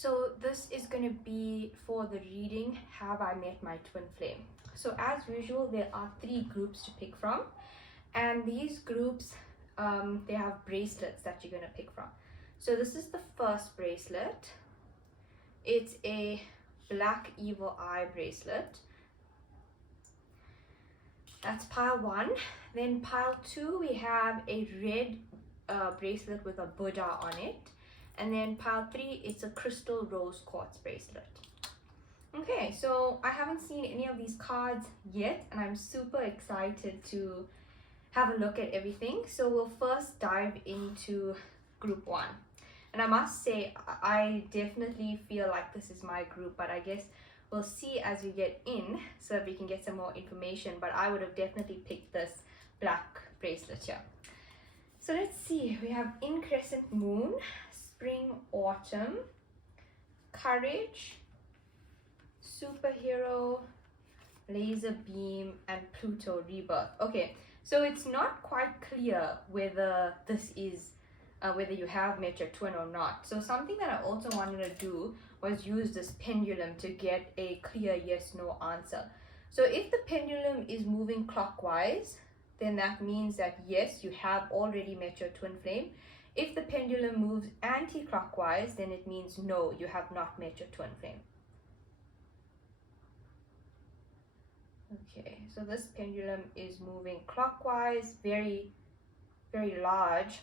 So this is going to be for the reading, Have I Met My Twin Flame? So as usual, there are 3 groups to pick from. And these groups, they have bracelets that you're going to pick from. So this is the first bracelet. It's a black evil eye bracelet. That's pile 1. Then pile 2, we have a red bracelet with a Buddha on it. And then pile 3, it's a crystal rose quartz bracelet. Okay, so I haven't seen any of these cards yet, and I'm super excited to have a look at everything. So we'll first dive into group 1. And I must say, I definitely feel like this is my group, but I guess we'll see as we get in so that we can get some more information. But I would have definitely picked this black bracelet here. So let's see, we have Increscent Moon, Spring, Autumn, Courage, Superhero, Laser Beam, and Pluto Rebirth. Okay, so it's not quite clear whether this is whether you have met your twin or not. So something that I also wanted to do was use this pendulum to get a clear yes/no answer. So if the pendulum is moving clockwise, then that means that yes, you have already met your twin flame. If the pendulum moves anti-clockwise, then it means no, you have not met your twin flame. Okay, so this pendulum is moving clockwise, very, very large.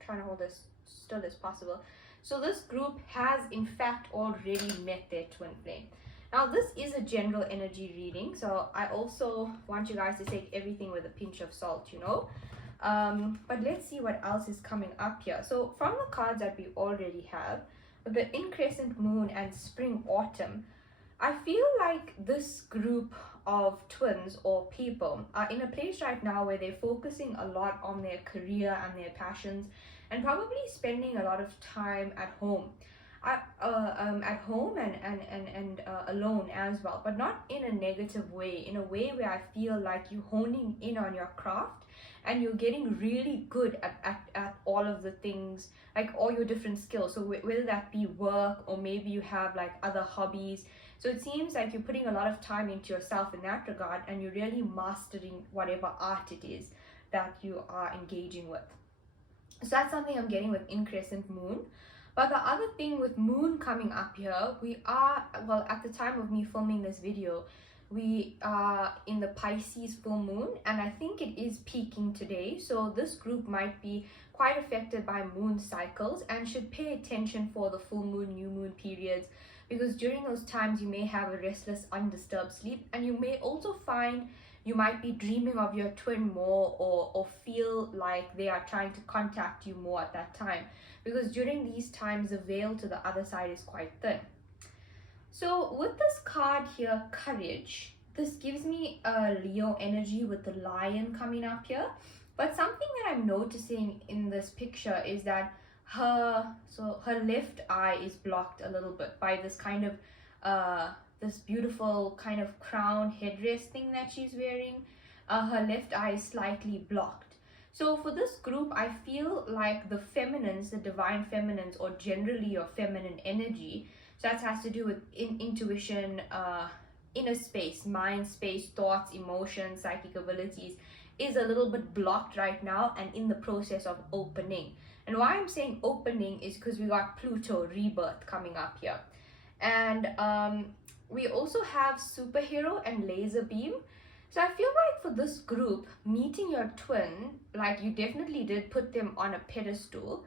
I'm trying to hold this still as possible. So this group has in fact already met their twin flame. Now this is a general energy reading, so I also want you guys to take everything with a pinch of salt, you know. But let's see what else is coming up here. So from the cards that we already have, the Increscent Moon and Spring Autumn, I feel like this group of twins or people are in a place right now where they're focusing a lot on their career and their passions, and probably spending a lot of time at home. At home and alone as well, but not in a negative way, in a way where I feel like you're honing in on your craft and you're getting really good at all of the things, like all your different skills. So whether that be work or maybe you have like other hobbies. So it seems like you're putting a lot of time into yourself in that regard, and you're really mastering whatever art it is that you are engaging with. So that's something I'm getting with Increscent Moon. But the other thing with Moon coming up here, we are, well, at the time of me filming this video, we are in the Pisces full moon, and I think it is peaking today. So this group might be quite affected by moon cycles and should pay attention for the full moon, new moon periods, because during those times you may have a restless, undisturbed sleep, and you may also find you might be dreaming of your twin more, or feel like they are trying to contact you more at that time, because during these times the veil to the other side is quite thin. So with this card here, Courage, this gives me a Leo energy with the lion coming up here. But something that I'm noticing in this picture is that her left eye is blocked a little bit by this kind of this beautiful kind of crown headdress thing that she's wearing. Her left eye is slightly blocked. So for this group, I feel like the feminines, the divine feminines, or generally your feminine energy, so that has to do with intuition, inner space, mind space, thoughts, emotions, psychic abilities, is a little bit blocked right now and in the process of opening. And why I'm saying opening is because we got Pluto Rebirth coming up here. And we also have Superhero and Laser Beam. So I feel like for this group, meeting your twin, like you definitely did put them on a pedestal,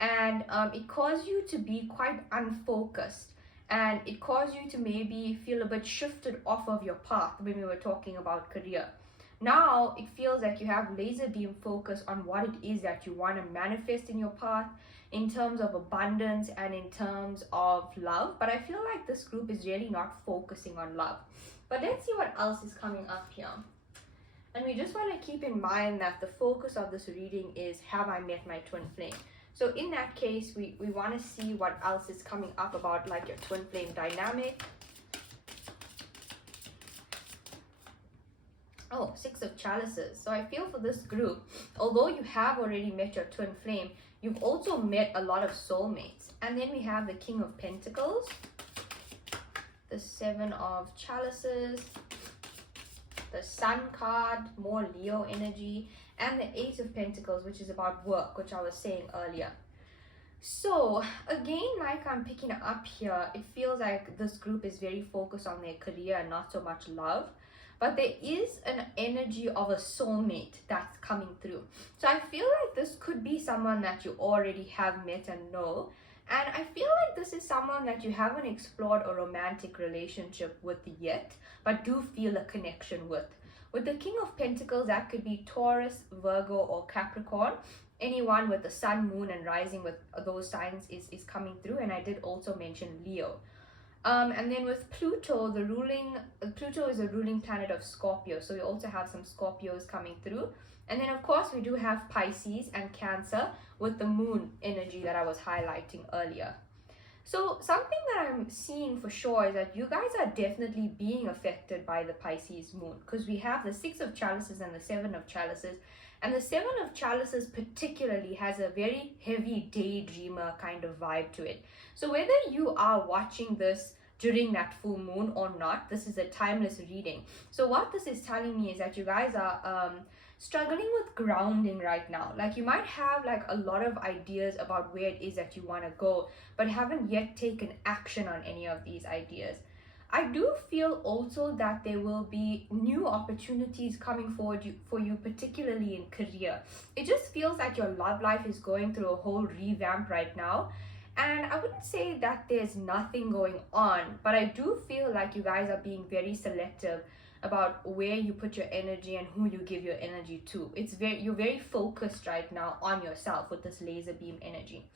and it caused you to be quite unfocused, and it caused you to maybe feel a bit shifted off of your path when we were talking about career. Now it feels like you have laser beam focus on what it is that you want to manifest in your path in terms of abundance and in terms of love. But I feel like this group is really not focusing on love. But let's see what else is coming up here. And we just want to keep in mind that the focus of this reading is, have I met my twin flame? So in that case, we want to see what else is coming up about like your twin flame dynamic. Oh, 6 of Chalices. So I feel for this group, although you have already met your twin flame, you've also met a lot of soulmates. And then we have the King of Pentacles, the Seven of Chalices, the Sun card, more Leo energy, and the Eight of Pentacles, which is about work, which I was saying earlier. So again, like I'm picking up here, it feels like this group is very focused on their career and not so much love. But there is an energy of a soulmate that's coming through. So I feel like this could be someone that you already have met and know. And I feel like this is someone that you haven't explored a romantic relationship with yet, but do feel a connection with. With the King of Pentacles, that could be Taurus, Virgo, or Capricorn. Anyone with the sun, moon, and rising with those signs is coming through. And I did also mention Leo. And then with Pluto, Pluto is a ruling planet of Scorpio. So we also have some Scorpios coming through. And then of course we do have Pisces and Cancer with the moon energy that I was highlighting earlier. So something that I'm seeing for sure is that you guys are definitely being affected by the Pisces moon, because we have the Six of Chalices and the Seven of Chalices. And the Seven of Chalices particularly has a very heavy daydreamer kind of vibe to it. So whether you are watching this during that full moon or not, this is a timeless reading. So what this is telling me is that you guys are struggling with grounding right now. Like you might have like a lot of ideas about where it is that you want to go, but haven't yet taken action on any of these ideas. I do feel also that there will be new opportunities coming forward for you, particularly in career. It just feels like your love life is going through a whole revamp right now. And I wouldn't say that there's nothing going on, but I do feel like you guys are being very selective about where you put your energy and who you give your energy to. You're very focused right now on yourself with this laser beam energy.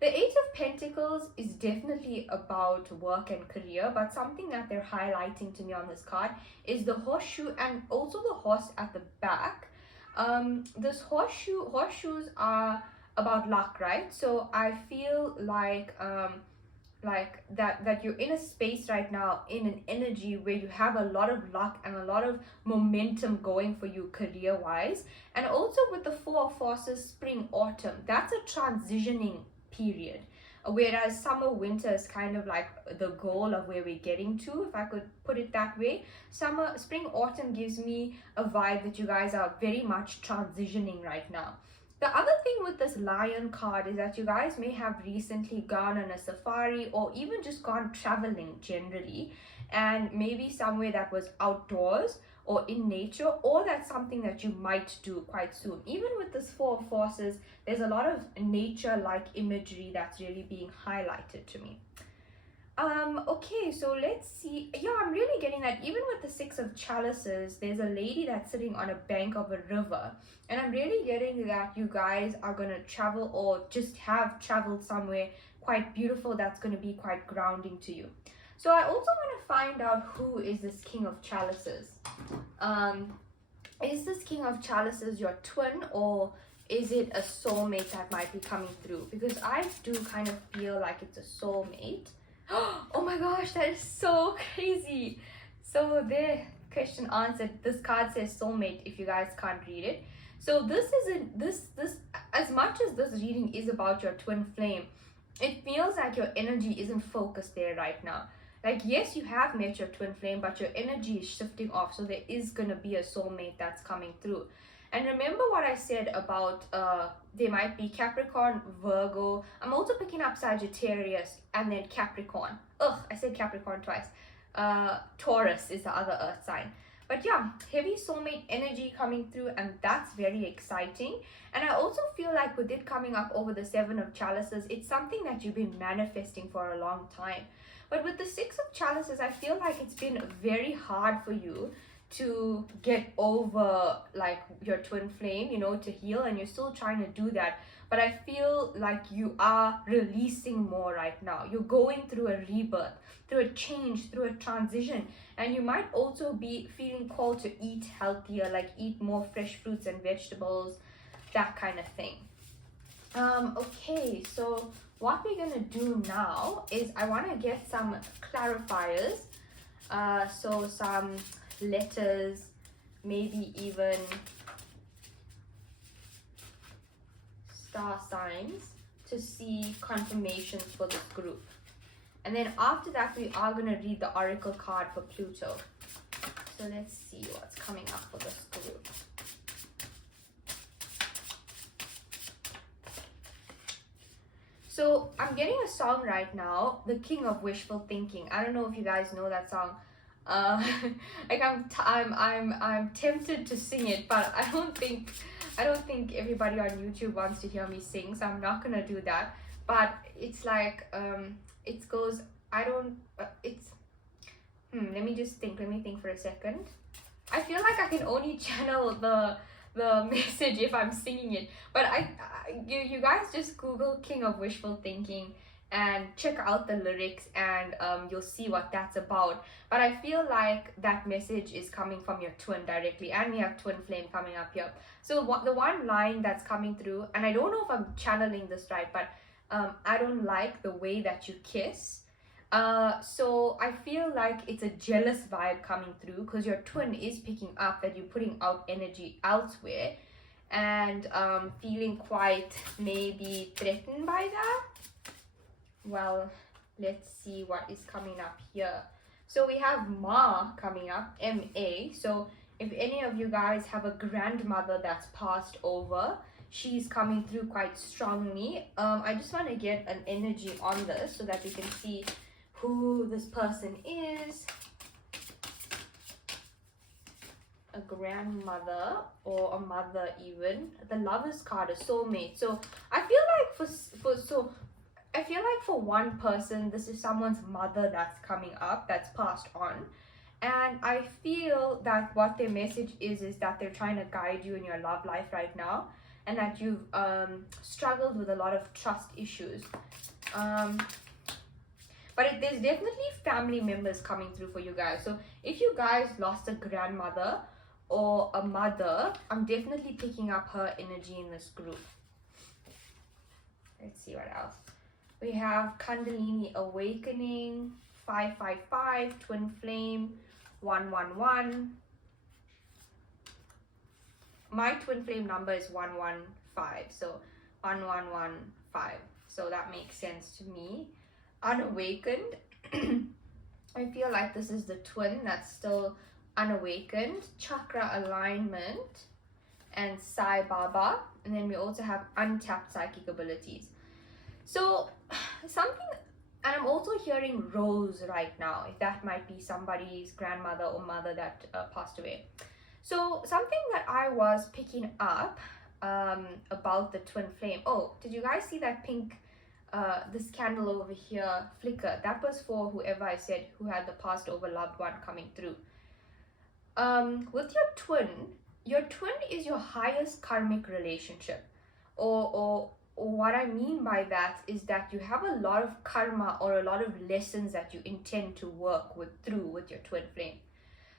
The Eight of Pentacles is definitely about work and career, but something that they're highlighting to me on this card is the horseshoe and also the horse at the back. This horseshoes are about luck, right? So I feel like that you're in a space right now, in an energy where you have a lot of luck and a lot of momentum going for you career wise. And also with the Four of Forces, spring, autumn, that's a transitioning period, whereas summer, winter is kind of like the goal of where we're getting to, if I could put it that way. Spring, autumn gives me a vibe that you guys are very much transitioning right now. The other thing with this Lion card is that you guys may have recently gone on a safari or even just gone traveling generally, and maybe somewhere that was outdoors or in nature, or that's something that you might do quite soon. Even with this Four of Forces, there's a lot of nature-like imagery that's really being highlighted to me. Okay, so let's see. Yeah, I'm really getting that even with the Six of Chalices, there's a lady that's sitting on a bank of a river. And I'm really getting that you guys are going to travel or just have traveled somewhere quite beautiful that's going to be quite grounding to you. So I also want to find out who is this King of Chalices. Is this King of Chalices your twin, or is it a soulmate that might be coming through? Because I do kind of feel like it's a soulmate. Oh my gosh, that is so crazy. So there, question answered. This card says soulmate if you guys can't read it. So this isn't this as much as this reading is about your twin flame, it feels like your energy isn't focused there right now. Like, yes, you have met your twin flame, but your energy is shifting off. So there is going to be a soulmate that's coming through. And remember what I said about there might be Capricorn, Virgo. I'm also picking up Sagittarius and then Capricorn. Ugh, I said Capricorn twice. Taurus is the other earth sign. But yeah, heavy soulmate energy coming through, and that's very exciting. And I also feel like with it coming up over the Seven of Chalices, it's something that you've been manifesting for a long time. But with the Six of Chalices, I feel like it's been very hard for you to get over like your twin flame, you know, to heal, and you're still trying to do that. But I feel like you are releasing more right now. You're going through a rebirth, through a change, through a transition, and you might also be feeling called to eat healthier, like eat more fresh fruits and vegetables, that kind of thing. Okay, so what we're gonna do now is I want to get some clarifiers, so some letters, maybe even star signs to see confirmations for this group. And then after that, we are going to read the oracle card for Pluto. So let's see what's coming up for this group. So I'm getting a song right now, The King of Wishful Thinking. I don't know if you guys know that song. Like I'm tempted to sing it, but I don't think everybody on YouTube wants to hear me sing, so I'm not gonna do that. But it's like it goes. I don't. It's. Let me think for a second. I feel like I can only channel the message if I'm singing it, but you guys just Google King of Wishful Thinking and check out the lyrics, and you'll see what that's about. But I feel like that message is coming from your twin directly, and we have Twinflame coming up here. So the one line that's coming through, and I don't know if I'm channeling this right, but I don't like the way that you kiss. So I feel like it's a jealous vibe coming through, because your twin is picking up that you're putting out energy elsewhere, and feeling quite maybe threatened by that. Well, let's see what is coming up here. So we have Ma coming up, M-A. So if any of you guys have a grandmother that's passed over, she's coming through quite strongly. I just want to get an energy on this so that we can see who this person is. A grandmother or a mother even. The Lover's card, a soulmate. So I feel like for one person, this is someone's mother that's coming up, that's passed on. And I feel that what their message is that they're trying to guide you in your love life right now, and that you've struggled with a lot of trust issues. But there's definitely family members coming through for you guys. So if you guys lost a grandmother or a mother, I'm definitely picking up her energy in this group. Let's see what else. We have Kundalini Awakening, 555, Twinflame, 111. My Twinflame number is 115, so 1115. So that makes sense to me. Unawakened. I feel like this is the twin that's still unawakened. Chakra alignment and Sai Baba. And then we also have untapped psychic abilities. So something, and I'm also hearing Rose right now, if that might be somebody's grandmother or mother that passed away. So something that I was picking up about the twin flame. Oh, did you guys see that pink, this candle over here flicker? That was for whoever I said who had the passed over loved one coming through. With your twin is your highest karmic relationship, or what I mean by that is that you have a lot of karma or a lot of lessons that you intend to work through with your twin flame.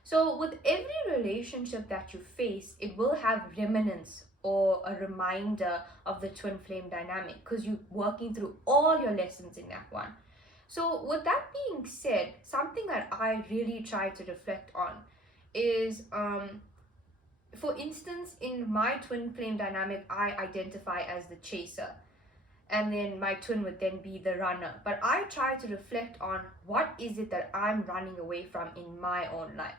So with every relationship that you face, it will have remnants or a reminder of the twin flame dynamic, because you're working through all your lessons in that one. So with that being said, something that I really try to reflect on is, for instance, in my twin flame dynamic, I identify as the chaser, and then my twin would then be the runner. But I try to reflect on what is it that I'm running away from in my own life.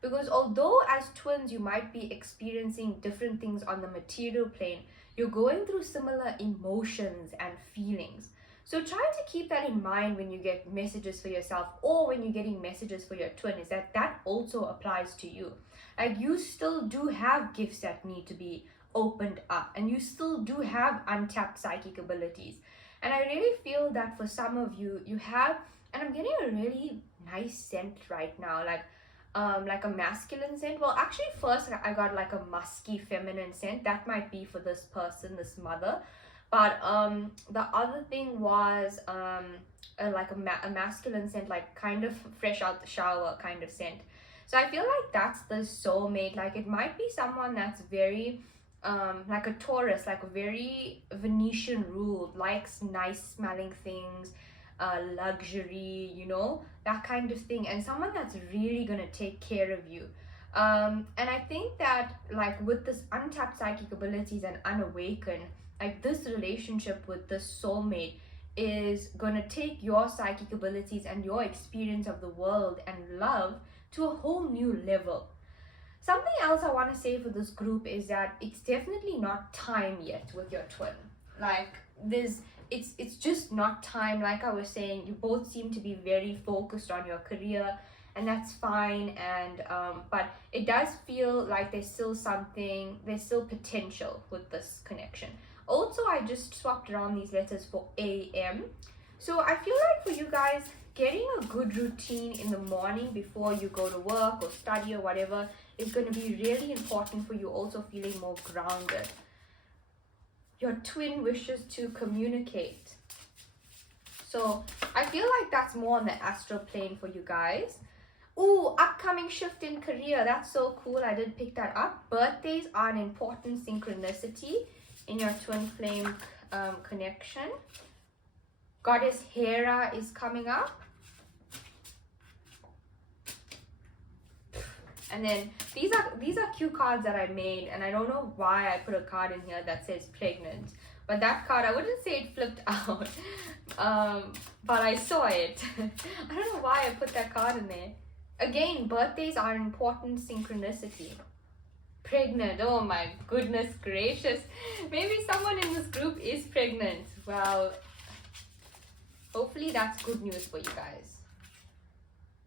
Because although as twins you might be experiencing different things on the material plane, you're going through similar emotions and feelings. So try to keep that in mind when you get messages for yourself, or when you're getting messages for your twin, is that also applies to you. Like, you still do have gifts that need to be opened up, and you still do have untapped psychic abilities. And I really feel that for some of you, you have, and I'm getting a really nice scent right now, like a masculine scent. Well, actually first I got like a musky feminine scent. That might be for this person, this mother. But the other thing was like a masculine scent, like kind of fresh out the shower kind of scent. So I feel like that's the soulmate. Like, it might be someone that's very like a Taurus, like very Venetian ruled, likes nice smelling things, luxury, you know, that kind of thing, and someone that's really gonna take care of you. And I think that, like, with this untapped psychic abilities and unawakened, Like this relationship with this soulmate is gonna take your psychic abilities and your experience of the world and love to a whole new level. Something else I want to say for this group is that it's definitely not time yet with your twin. Like it's just not time. Like I was saying, you both seem to be very focused on your career, and that's fine. And but it does feel like there's still potential with this connection. Also, I just swapped around these letters for AM. So I feel like for you guys, getting a good routine in the morning before you go to work or study or whatever is going to be really important for you, also feeling more grounded. Your twin wishes to communicate. So I feel like that's more on the astral plane for you guys. Ooh, upcoming shift in career. That's so cool. I did pick that up. Birthdays are an important synchronicity in your twin flame connection. Goddess Hera is coming up. And then these are cue cards that I made, and I don't know why I put a card in here that says pregnant. But that card, I wouldn't say it flipped out, but I saw it. I don't know why I put that card in there. Again, birthdays are an important synchronicity. Pregnant, oh my goodness gracious. Maybe someone in this group is pregnant. Well, hopefully that's good news for you guys.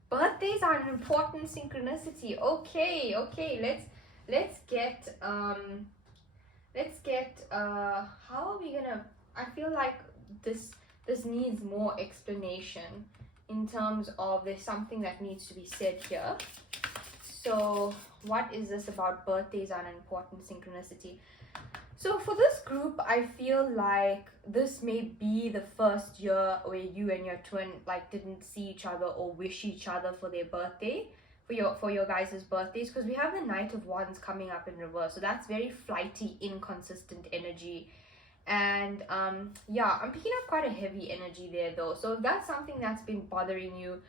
Birthdays are an important synchronicity. Okay, let's get how are we gonna, I feel like this needs more explanation in terms of there's something that needs to be said here. So what is this about birthdays are an important synchronicity? So for this group, I feel like this may be the first year where you and your twin like didn't see each other or wish each other for their birthday, for your guys' birthdays, because we have the Knight of Wands coming up in reverse. So that's very flighty, inconsistent energy. And yeah, I'm picking up quite a heavy energy there though. So if that's something that's been bothering you,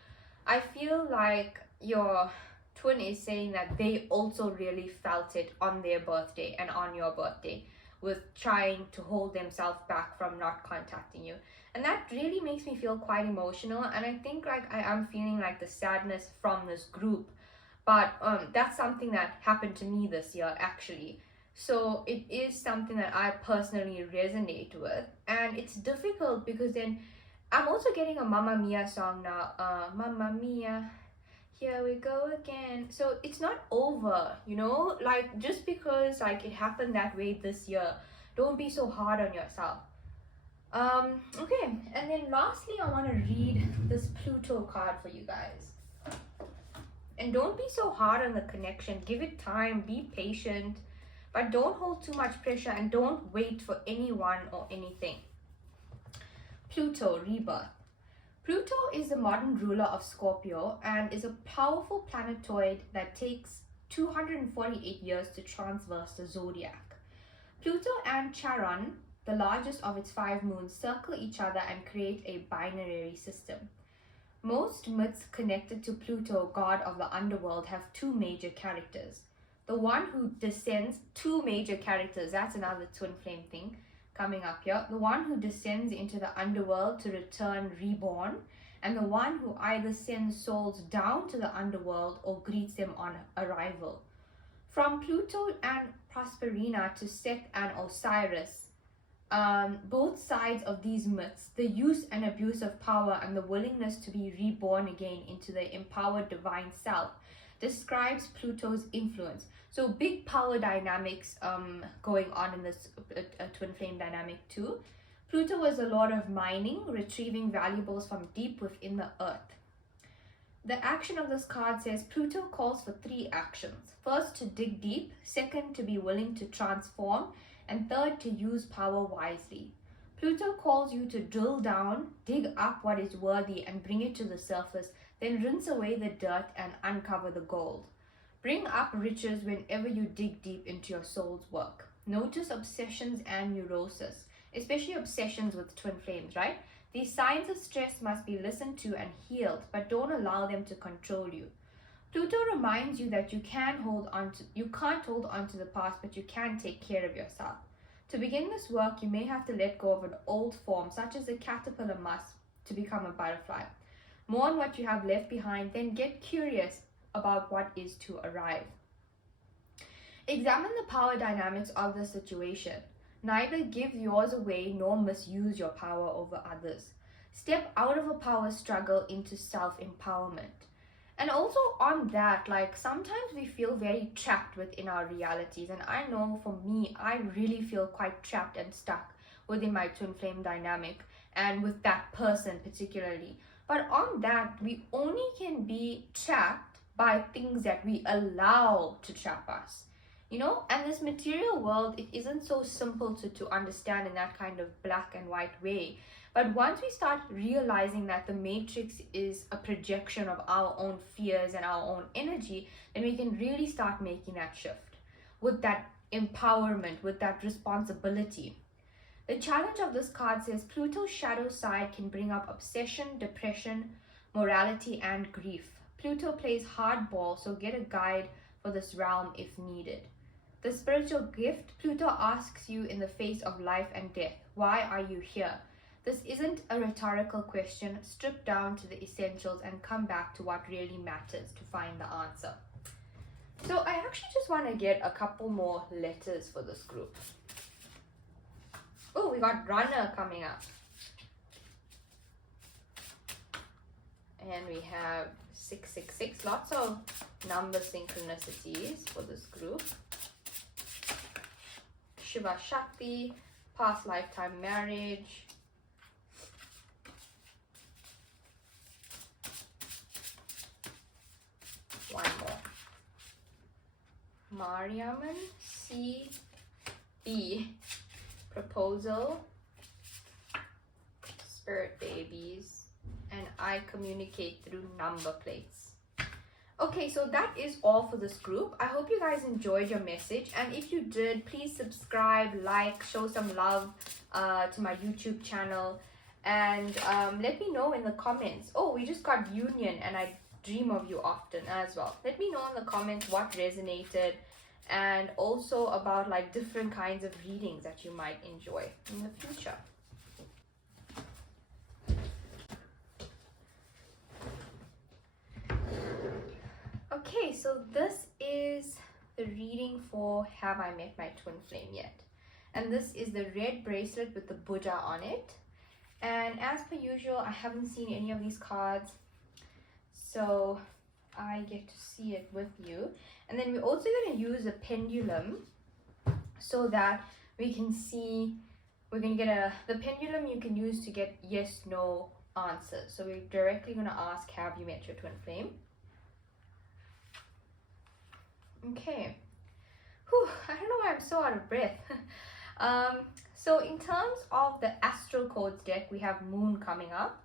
I feel like your twin is saying that they also really felt it on their birthday and on your birthday, with trying to hold themselves back from not contacting you. And that really makes me feel quite emotional, and I think like I am feeling like the sadness from this group. But that's something that happened to me this year actually. So it is something that I personally resonate with, and it's difficult because then I'm also getting a Mamma Mia song now. Mamma Mia, here we go again. So it's not over, you know, like just because like it happened that way this year, don't be so hard on yourself. Okay, and then lastly I want to read this Pluto card for you guys. And don't be so hard on the connection, give it time, be patient, but don't hold too much pressure and don't wait for anyone or anything. Pluto rebirth. Pluto is the modern ruler of Scorpio and is a powerful planetoid that takes 248 years to traverse the zodiac. Pluto and Charon, the largest of its 5 moons, circle each other and create a binary system. Most myths connected to Pluto, god of the underworld, have 2 major characters. The one who descends, 2 major characters, that's another twin flame thing coming up here. The one who descends into the underworld to return reborn, and the one who either sends souls down to the underworld or greets them on arrival. From Pluto and Proserpina to Set and Osiris, both sides of these myths, the use and abuse of power and the willingness to be reborn again into the empowered divine self describes Pluto's influence. So big power dynamics going on in this twin flame dynamic too. Pluto was a lord of mining, retrieving valuables from deep within the earth. The action of this card says Pluto calls for 3 actions. First, to dig deep. Second, to be willing to transform. And third, to use power wisely. Pluto calls you to drill down, dig up what is worthy and bring it to the surface, then rinse away the dirt and uncover the gold. Bring up riches whenever you dig deep into your soul's work. Notice obsessions and neurosis, especially obsessions with twin flames, right? These signs of stress must be listened to and healed, but don't allow them to control you. Pluto reminds you that you can't hold on to the past, but you can take care of yourself. To begin this work, you may have to let go of an old form, such as a caterpillar musk, to become a butterfly. Mourn what you have left behind, then get curious about what is to arrive. Examine the power dynamics of the situation. Neither give yours away nor misuse your power over others. Step out of a power struggle into self-empowerment. And also on that, like sometimes we feel very trapped within our realities. And I know for me, I really feel quite trapped and stuck within my twin flame dynamic and with that person particularly. But on that, we only can be trapped by things that we allow to trap us. You know, and this material world, it isn't so simple to understand in that kind of black and white way. But once we start realizing that the matrix is a projection of our own fears and our own energy, then we can really start making that shift with that empowerment, with that responsibility. The challenge of this card says Pluto's shadow side can bring up obsession, depression, morality, and grief. Pluto plays hardball, so get a guide for this realm if needed. The spiritual gift, Pluto asks you in the face of life and death, why are you here? This isn't a rhetorical question. Strip down to the essentials and come back to what really matters to find the answer. So I actually just want to get a couple more letters for this group. Oh, we got runner coming up. And we have 666, lots of number synchronicities for this group. Shiva Shakti, past lifetime marriage. One more. Mariaman, CB, proposal, spirit babies, and I communicate through number plates. Okay, so that is all for this group. I hope you guys enjoyed your message, and if you did, please subscribe, like, show some love to my YouTube channel, and let me know in the comments. Oh, we just got union, and I dream of you often as well. Let me know in the comments what resonated, and also about like different kinds of readings that you might enjoy in the future. Okay, so this is the reading for Have I Met My Twin Flame Yet? And this is the red bracelet with the Buddha on it. And as per usual, I haven't seen any of these cards, so I get to see it with you. And then we're also going to use a pendulum so that we can see, we're going to get the pendulum you can use to get yes, no answers. So we're directly going to ask, have you met your twin flame? Okay. Whew, I don't know why I'm so out of breath. So in terms of the Astral Codes deck, we have Moon coming up.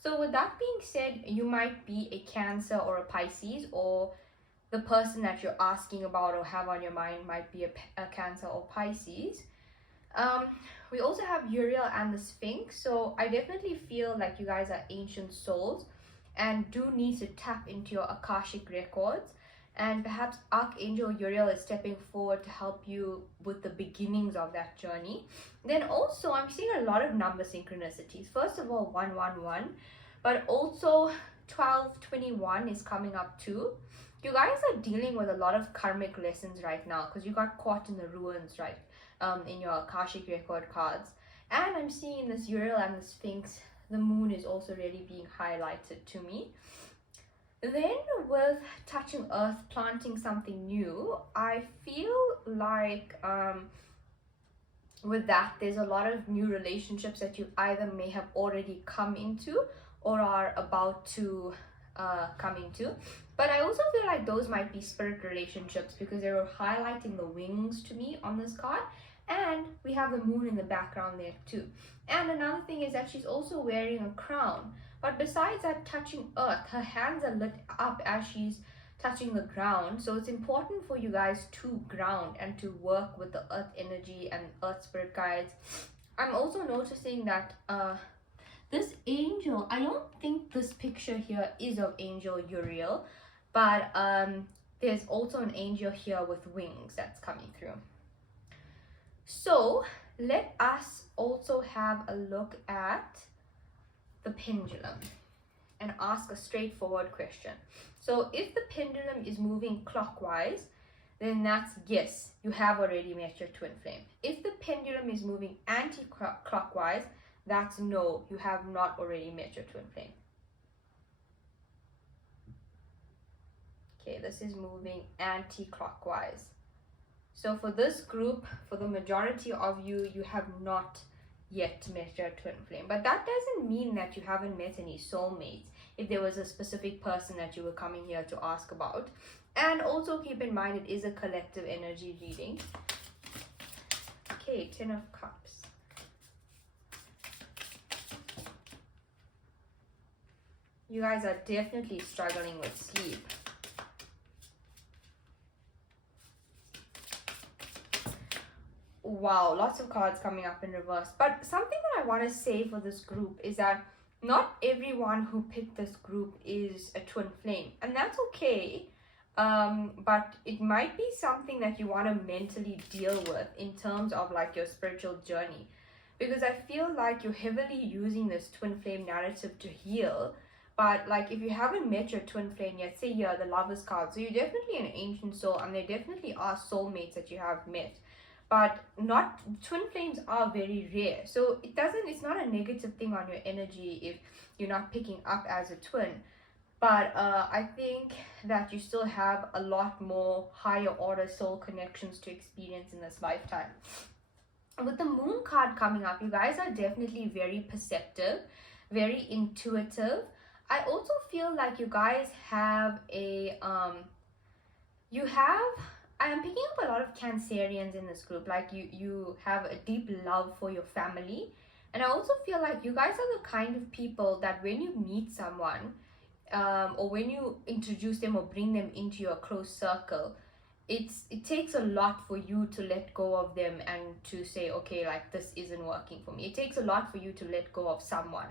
So with that being said, you might be a Cancer or a Pisces, or the person that you're asking about or have on your mind might be a Cancer or Pisces. We also have Uriel and the Sphinx. So I definitely feel like you guys are ancient souls and do need to tap into your Akashic records. And perhaps Archangel Uriel is stepping forward to help you with the beginnings of that journey. Then also, I'm seeing a lot of number synchronicities. First of all, 111, but also 1221 is coming up too. You guys are dealing with a lot of karmic lessons right now because you got caught in the ruins, right? In your Akashic record cards. And I'm seeing this Uriel and the Sphinx. The moon is also really being highlighted to me. Then with touching earth, planting something new, I feel like with that there's a lot of new relationships that you either may have already come into or are about to come into. But I also feel like those might be spirit relationships because they were highlighting the wings to me on this card. And we have the moon in the background there too. And another thing is that she's also wearing a crown. But besides that, touching earth, her hands are lit up as she's touching the ground. So it's important for you guys to ground and to work with the earth energy and earth spirit guides. I'm also noticing that this angel, I don't think this picture here is of Angel Uriel, but there's also an angel here with wings that's coming through. So let us also have a look at the pendulum and ask a straightforward question. So if the pendulum is moving clockwise, then that's yes, you have already met your twin flame. If the pendulum is moving anti-clockwise, that's no, you have not already met your twin flame. Okay, this is moving anti-clockwise. So for this group, for the majority of you, you have not yet met your twin flame. But that doesn't mean that you haven't met any soulmates, if there was a specific person that you were coming here to ask about. And also keep in mind, it is a collective energy reading. Okay, 10 of Cups. You guys are definitely struggling with sleep. Wow, lots of cards coming up in reverse. But something that I want to say for this group is that not everyone who picked this group is a twin flame, and that's okay. But it might be something that you want to mentally deal with in terms of like your spiritual journey, because I feel like you're heavily using this twin flame narrative to heal. But like if you haven't met your twin flame yet, say here the Lovers card, so you're definitely an ancient soul, and there definitely are soulmates that you have met. But not twin flames are very rare, so it's not a negative thing on your energy if you're not picking up as a twin. But I think that you still have a lot more higher order soul connections to experience in this lifetime. With the Moon card coming up, you guys are definitely very perceptive, very intuitive. I also feel like you guys have I am picking up a lot of Cancerians in this group. Like you have a deep love for your family. And I also feel like you guys are the kind of people that when you meet someone, or when you introduce them or bring them into your close circle, it takes a lot for you to let go of them and to say, okay, like this isn't working for me. It takes a lot for you to let go of someone.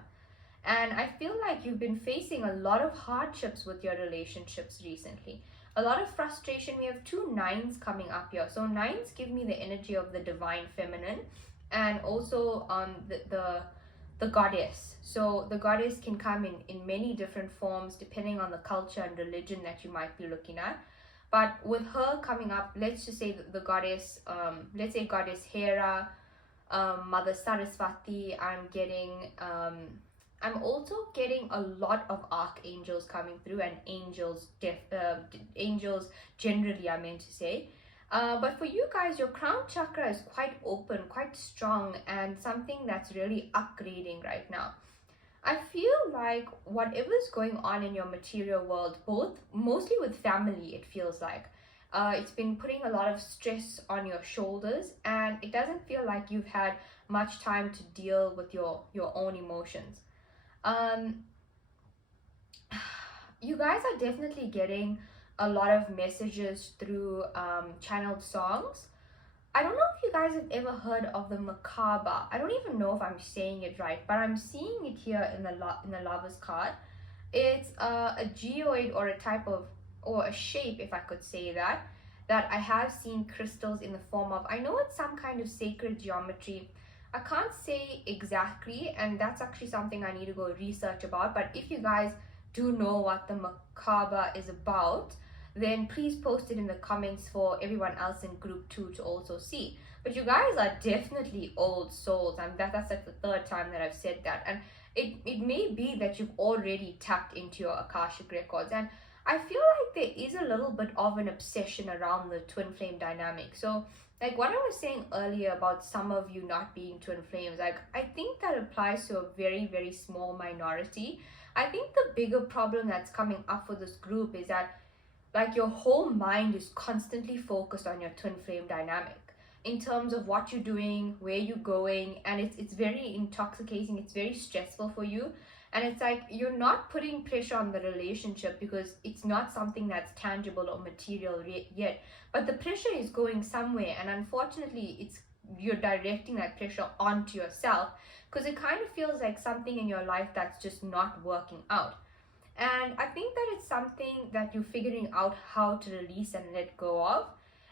And I feel like you've been facing a lot of hardships with your relationships recently. A lot of frustration. We have 2 9s coming up here. So 9s give me the energy of the divine feminine, and also the goddess. So the goddess can come in many different forms depending on the culture and religion that you might be looking at. But with her coming up, let's just say the goddess, let's say goddess Hera, Mother Saraswati. I'm also getting a lot of archangels coming through, and angels generally, I meant to say. But for you guys, your crown chakra is quite open, quite strong, and something that's really upgrading right now. I feel like whatever's going on in your material world, mostly with family, it feels like, it's been putting a lot of stress on your shoulders, and it doesn't feel like you've had much time to deal with your own emotions. You guys are definitely getting a lot of messages through channeled songs. I don't know if you guys have ever heard of the macabre. I don't even know if I'm saying it right, but I'm seeing it here in the Lovers card. It's a geoid, or a type of, or a shape, if I could say that I have seen crystals in the form of. I know it's some kind of sacred geometry. I can't say exactly, and that's actually something I need to go research about. But if you guys do know what the macabre is about, then please post it in the comments for everyone else in group 2 to also see. But you guys are definitely old souls, and that's like the 3rd time that I've said that. And it may be that you've already tapped into your Akashic records, and I feel like there is a little bit of an obsession around the twin flame dynamic. So like what I was saying earlier about some of you not being twin flames, like I think that applies to a very, very small minority. I think the bigger problem that's coming up for this group is that like your whole mind is constantly focused on your twin flame dynamic in terms of what you're doing, where you're going, and it's very intoxicating, it's very stressful for you. And it's like you're not putting pressure on the relationship because it's not something that's tangible or material yet, but the pressure is going somewhere, and unfortunately you're directing that pressure onto yourself because it kind of feels like something in your life that's just not working out. And I think that it's something that you're figuring out how to release and let go of.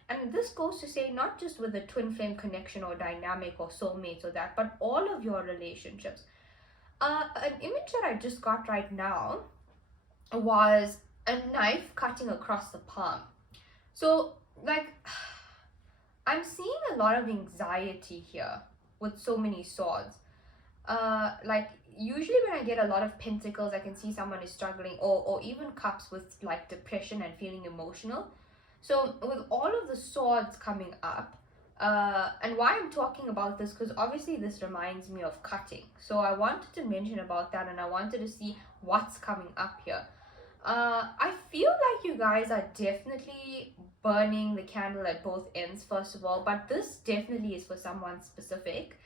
And this goes to say not just with the twin flame connection or dynamic or soulmates or that, but all of your relationships. An image that I just got right now was a knife cutting across the palm. So, like, I'm seeing a lot of anxiety here with so many swords. Like, usually when I get a lot of pentacles, I can see someone is struggling, or even cups with like depression and feeling emotional. So with all of the swords coming up, and why I'm talking about this, because obviously this reminds me of cutting. So I wanted to mention about that, and I wanted to see what's coming up here. I feel like you guys are definitely burning the candle at both ends, first of all, but this definitely is for someone specific.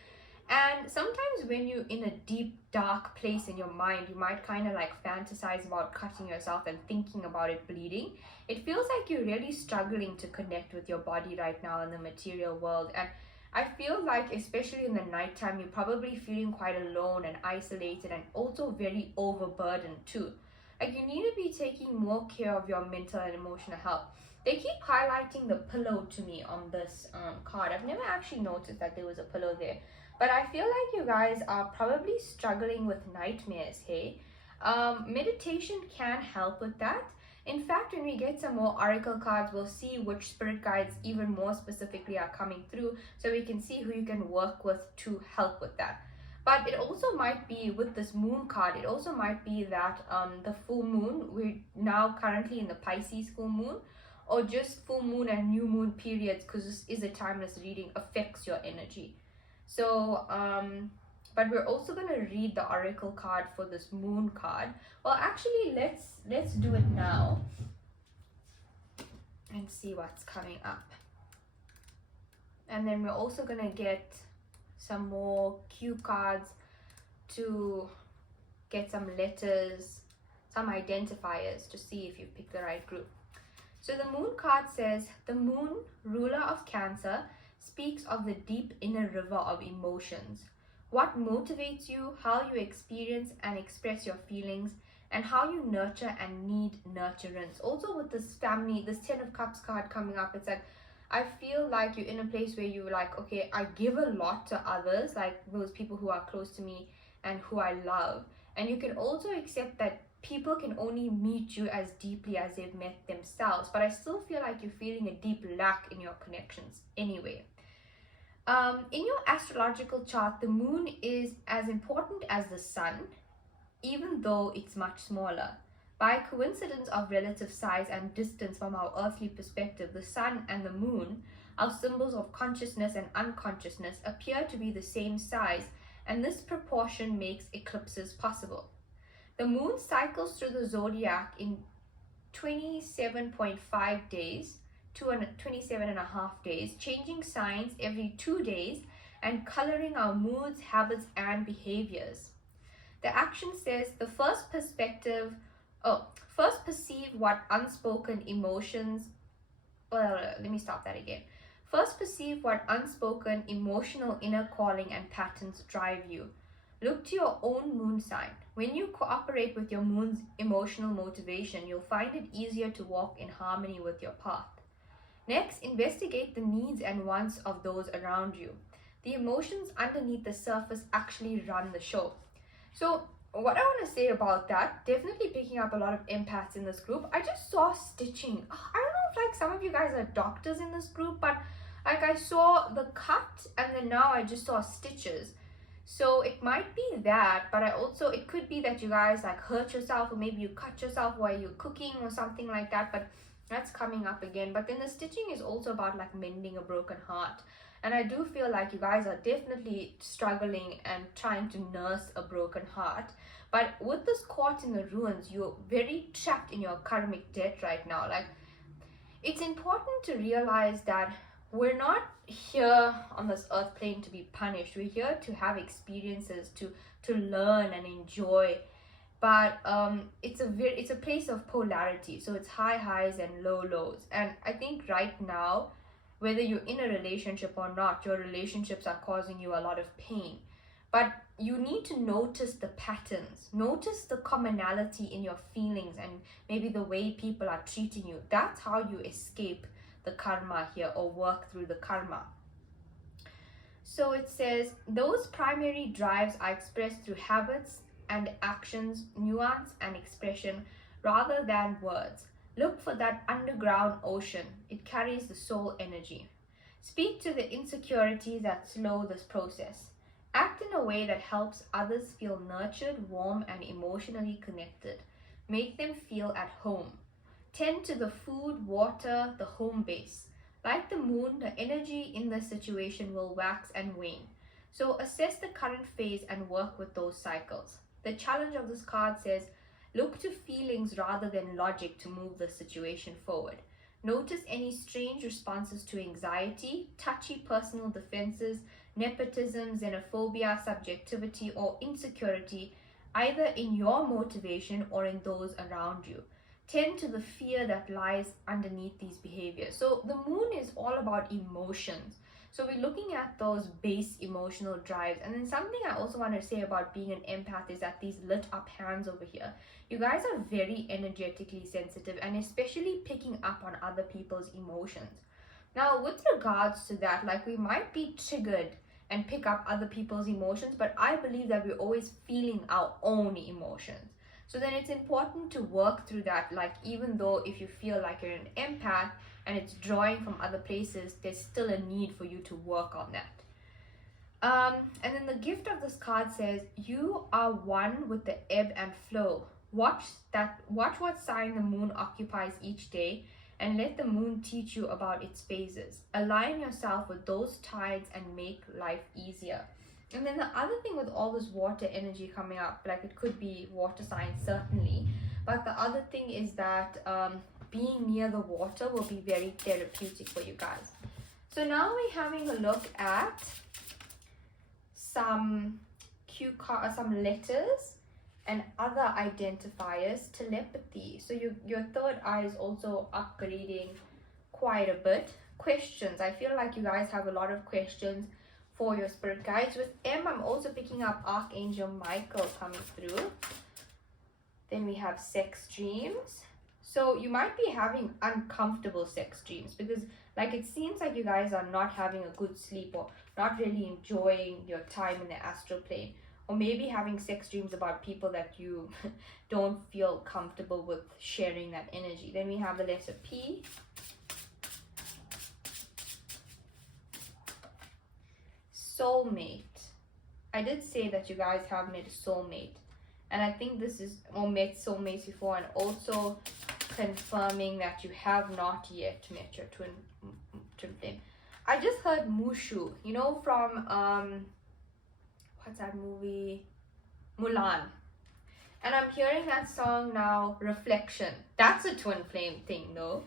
And sometimes when you're in a deep, dark place in your mind, you might kind of like fantasize about cutting yourself and thinking about it bleeding. It feels like you're really struggling to connect with your body right now in the material world. And I feel like, especially in the nighttime, you're probably feeling quite alone and isolated, and also very overburdened too. Like, you need to be taking more care of your mental and emotional health. They keep highlighting the pillow to me on this card. I've never actually noticed that there was a pillow there. But I feel like you guys are probably struggling with nightmares, hey? Meditation can help with that. In fact, when we get some more oracle cards, we'll see which spirit guides even more specifically are coming through, so we can see who you can work with to help with that. But it also might be with this moon card, it also might be that the full moon, we're now currently in the Pisces full moon, or just full moon and new moon periods, because this is a timeless reading, affects your energy. So, but we're also going to read the oracle card for this moon card. Well, actually, let's do it now and see what's coming up. And then we're also going to get some more cue cards to get some letters, some identifiers to see if you pick the right group. So the moon card says, the moon, ruler of Cancer, speaks of the deep inner river of emotions. What motivates you, how you experience and express your feelings, and how you nurture and need nurturance. Also with this family, this 10 of Cups card coming up, it's like, I feel like you're in a place where you're like, okay, I give a lot to others, like those people who are close to me and who I love. And you can also accept that people can only meet you as deeply as they've met themselves. But I still feel like you're feeling a deep lack in your connections anyway. In your astrological chart, the moon is as important as the sun, even though it's much smaller. By coincidence of relative size and distance from our earthly perspective, the sun and the moon, our symbols of consciousness and unconsciousness, appear to be the same size, and this proportion makes eclipses possible. The moon cycles through the zodiac in 27.5 days to 27.5 days, changing signs every 2 days and coloring our moods, habits, and behaviors. The action says the first perceive what unspoken emotions, let me stop that again. First perceive what unspoken emotional inner calling and patterns drive you. Look to your own moon sign. When you cooperate with your moon's emotional motivation, you'll find it easier to walk in harmony with your path. Next, investigate the needs and wants of those around you. The emotions underneath the surface actually run the show. So what I want to say about that, definitely picking up a lot of empaths in this group. I just saw stitching. I don't know if like some of you guys are doctors in this group, but like I saw the cut and then now I just saw stitches. So it might be that, but it could be that you guys like hurt yourself, or maybe you cut yourself while you're cooking or something like that, but that's coming up again. But then the stitching is also about like mending a broken heart. And I do feel like you guys are definitely struggling and trying to nurse a broken heart. But with this caught in the ruins, you're very trapped in your karmic debt right now. Like, it's important to realize that we're not here on this earth plane to be punished. We're here to have experiences, to learn and enjoy. But it's a place of polarity. So it's high highs and low lows. And I think right now, whether you're in a relationship or not, your relationships are causing you a lot of pain. But you need to notice the patterns, notice the commonality in your feelings and maybe the way people are treating you. That's how you escape the karma here, or work through the karma. So it says, those primary drives are expressed through habits and actions, nuance and expression, rather than words. Look for that underground ocean. It carries the soul energy. Speak to the insecurities that slow this process. Act in a way that helps others feel nurtured, warm, and emotionally connected. Make them feel at home. Tend to the food, water, the home base. Like the moon, the energy in the situation will wax and wane. So assess the current phase and work with those cycles. The challenge of this card says, look to feelings rather than logic to move the situation forward. Notice any strange responses to anxiety, touchy personal defenses, nepotism, xenophobia, subjectivity, or insecurity, either in your motivation or in those around you. Tend to the fear that lies underneath these behaviors. So the moon is all about emotions. So we're looking at those base emotional drives. And then something I also want to say about being an empath is that these lit up hands over here, you guys are very energetically sensitive and especially picking up on other people's emotions. Now, with regards to that, like, we might be triggered and pick up other people's emotions, but I believe that we're always feeling our own emotions. So then it's important to work through that. Like, even though if you feel like you're an empath and it's drawing from other places, there's still a need for you to work on that. And then the gift of this card says, you are one with the ebb and flow. Watch what sign the moon occupies each day and let the moon teach you about its phases. Align yourself with those tides and make life easier. And then the other thing with all this water energy coming up, like, it could be water signs certainly, but the other thing is that being near the water will be very therapeutic for you guys. So now we're having a look at some letters and other identifiers. Telepathy. So your third eye is also upgrading quite a bit. Questions. I feel like you guys have a lot of questions for your spirit guides. With M, I'm also picking up Archangel Michael coming through. Then we have sex dreams. So you might be having uncomfortable sex dreams because, like, it seems like you guys are not having a good sleep or not really enjoying your time in the astral plane, or maybe having sex dreams about people that you don't feel comfortable with sharing that energy. Then we have the letter P. Soulmate. I did say that you guys have met a soulmate, and I think this is, or met soulmates before, and also confirming that you have not yet met your twin flame. I just heard Mushu, you know, from what's that movie, Mulan, and I'm hearing that song now, Reflection. That's a twin flame thing though.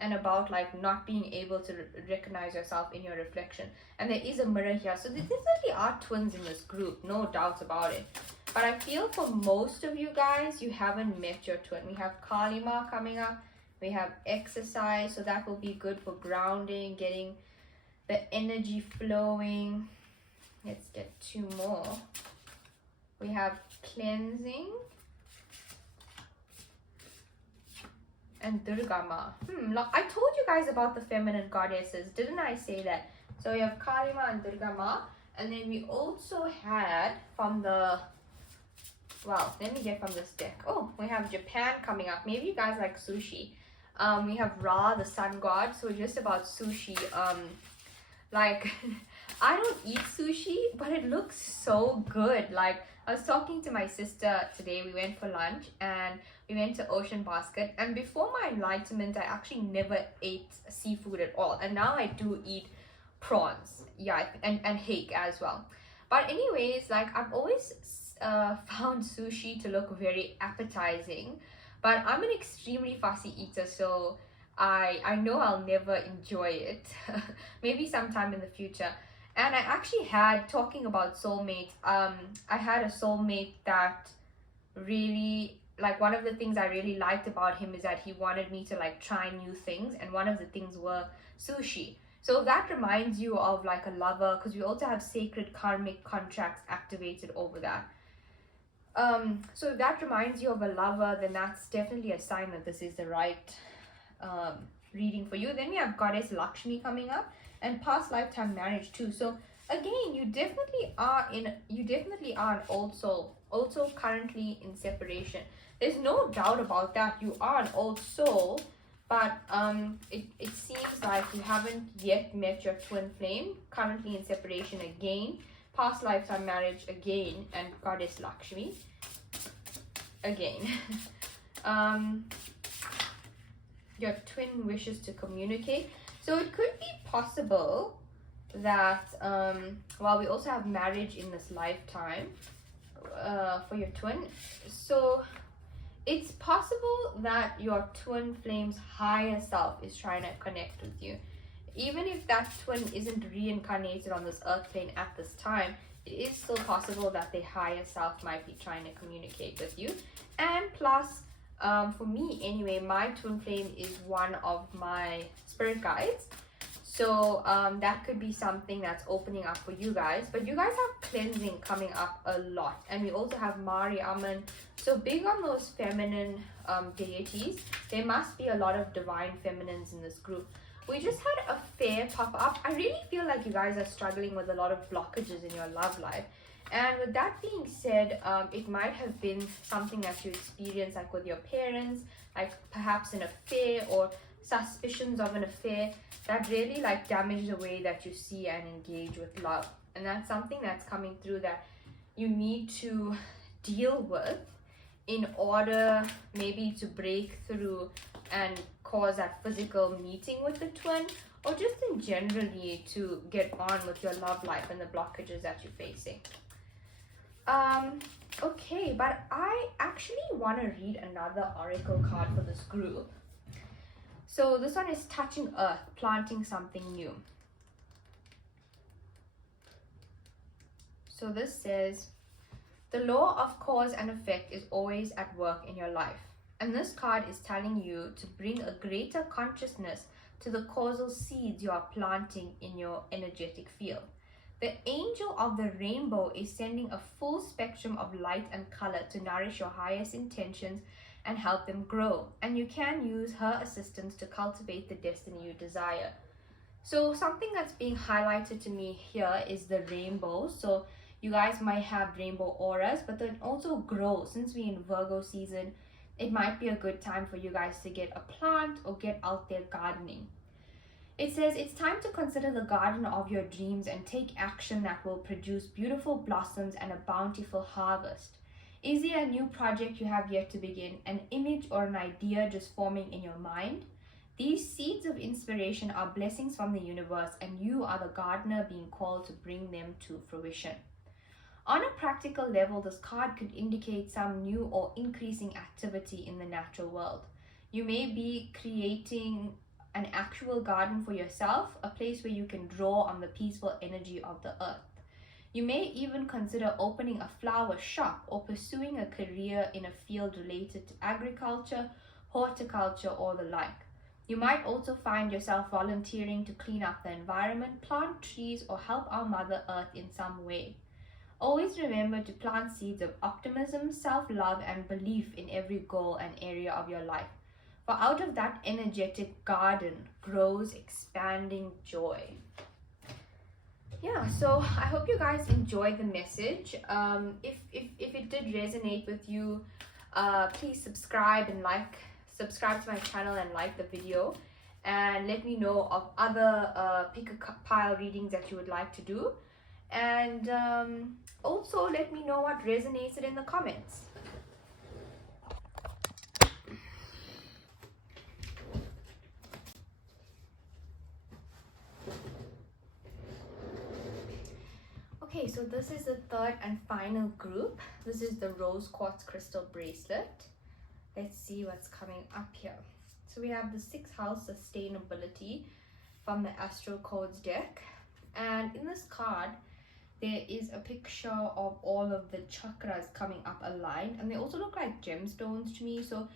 And about, like, not being able to recognize yourself in your reflection. And there is a mirror here. So there definitely are twins in this group, no doubt about it. But I feel for most of you guys, you haven't met your twin. We have Kalima coming up. We have exercise. So that will be good for grounding, getting the energy flowing. Let's get two more. We have cleansing. And Durga Ma. I told you guys about the feminine goddesses, didn't I say that? So we have Kalima and Durga Ma. And then we also had from the, well, let me get from this deck. Oh, we have Japan coming up. Maybe you guys like sushi. We have Ra, the sun god. So just about sushi. Like, I don't eat sushi, but it looks so good. Like, I was talking to my sister today. We went for lunch and we went to Ocean Basket. And before my enlightenment, I actually never ate seafood at all. And now I do eat prawns. Yeah, and hake as well. But anyways, like, I've always found sushi to look very appetizing. But I'm an extremely fussy eater, so I know I'll never enjoy it. Maybe sometime in the future. And I actually had, talking about soulmates, I had a soulmate that really, like, one of the things I really liked about him is that he wanted me to, like, try new things, and one of the things were sushi. So that reminds you of, like, a lover, because we also have sacred karmic contracts activated over that. So if that reminds you of a lover, then that's definitely a sign that this is the right reading for you. Then we have Goddess Lakshmi coming up, and past lifetime marriage too. So again, you definitely are an old soul, also currently in separation. There's no doubt about that. You are an old soul, but it seems like you haven't yet met your twin flame, currently in separation again, past lifetime marriage again, and Goddess Lakshmi again. Your twin wishes to communicate. So it could be possible that while we also have marriage in this lifetime for your twin, so it's possible that your twin flame's higher self is trying to connect with you. Even if that twin isn't reincarnated on this earth plane at this time, it is still possible that their higher self might be trying to communicate with you. And plus, for me anyway, my twin flame is one of my spirit guides. So that could be something that's opening up for you guys. But you guys have cleansing coming up a lot. And we also have Mari Amman. So big on those feminine deities. There must be a lot of divine feminines in this group. We just had a fair pop up. I really feel like you guys are struggling with a lot of blockages in your love life. And with that being said, it might have been something that you experienced like with your parents, like perhaps an affair or suspicions of an affair that really like damage the way that you see and engage with love. And that's something that's coming through that you need to deal with in order maybe to break through and cause that physical meeting with the twin, or just in generally to get on with your love life and the blockages that you're facing. Okay, but I actually want to read another oracle card for this group. So this one is touching earth, planting something new. So this says, the law of cause and effect is always at work in your life. And this card is telling you to bring a greater consciousness to the causal seeds you are planting in your energetic field. The angel of the rainbow is sending a full spectrum of light and color to nourish your highest intentions and help them grow. And you can use her assistance to cultivate the destiny you desire. So something that's being highlighted to me here is the rainbow. So you guys might have rainbow auras, but then also grow. Since we're in Virgo season, it might be a good time for you guys to get a plant or get out there gardening. It says it's time to consider the garden of your dreams and take action that will produce beautiful blossoms and a bountiful harvest. Is there a new project you have yet to begin, an image or an idea just forming in your mind? These seeds of inspiration are blessings from the universe, and you are the gardener being called to bring them to fruition. On a practical level, this card could indicate some new or increasing activity in the natural world. You may be creating an actual garden for yourself, a place where you can draw on the peaceful energy of the earth. You may even consider opening a flower shop or pursuing a career in a field related to agriculture, horticulture, or the like. You might also find yourself volunteering to clean up the environment, plant trees, or help our Mother Earth in some way. Always remember to plant seeds of optimism, self-love, and belief in every goal and area of your life. For out of that energetic garden grows expanding joy. Yeah, so I hope you guys enjoyed the message. If it did resonate with you, please subscribe to my channel and like the video, and let me know of other pick a pile readings that you would like to do, and also let me know what resonated in the comments. Okay, so this is the third and final group. This is the rose quartz crystal bracelet. Let's see what's coming up here. So we have the 6th house sustainability from the Astro Codes deck. And in this card, there is a picture of all of the chakras coming up aligned. And they also look like gemstones to me. So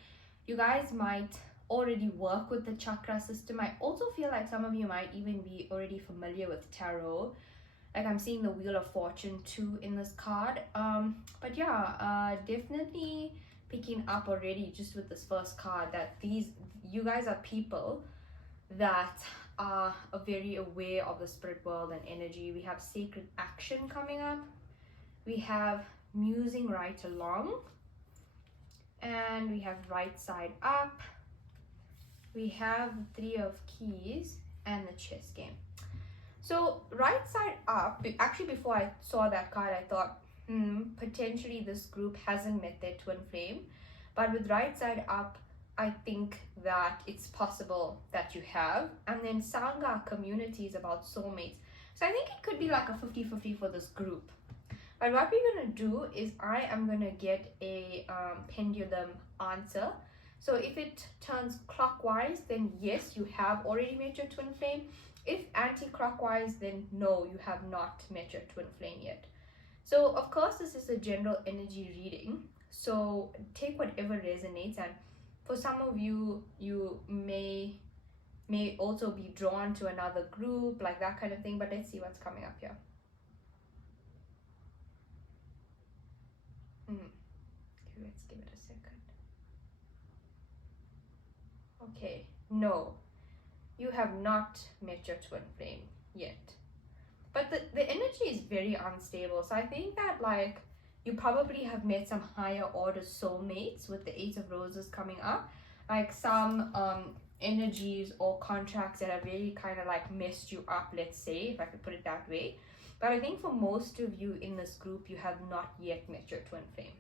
you guys might already work with the chakra system. I also feel like some of you might even be already familiar with tarot. Like I'm seeing the Wheel of Fortune too in this card. But yeah, definitely picking up already just with this first card that you guys are people that are very aware of the spirit world and energy. We have sacred action coming up. We have musing right along. And we have right side up. We have the Three of Keys and the chess game. So right side up, actually before I saw that card, I thought, potentially this group hasn't met their twin flame. But with right side up, I think that it's possible that you have. And then Sangha community is about soulmates. So I think it could be like a 50-50 for this group. But what we're going to do is I am going to get a pendulum answer. So if it turns clockwise, then yes, you have already met your twin flame. If anti-clockwise, then no, you have not met your twin flame yet. So of course, this is a general energy reading. So take whatever resonates, and for some of you, you may also be drawn to another group, like that kind of thing. But let's see what's coming up here. Okay, let's give it a second. Okay, no, you have not met your twin flame yet. But the energy is very unstable. So I think that like you probably have met some higher order soulmates with the Eight of Roses coming up. Like some energies or contracts that have really kind of like messed you up, let's say, if I could put it that way. But I think for most of you in this group, you have not yet met your twin flame.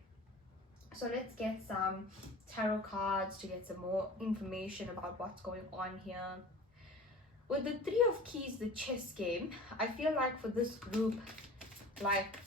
So let's get some tarot cards to get some more information about what's going on here. With the Three of Keys, the chess game, I feel like for this group, like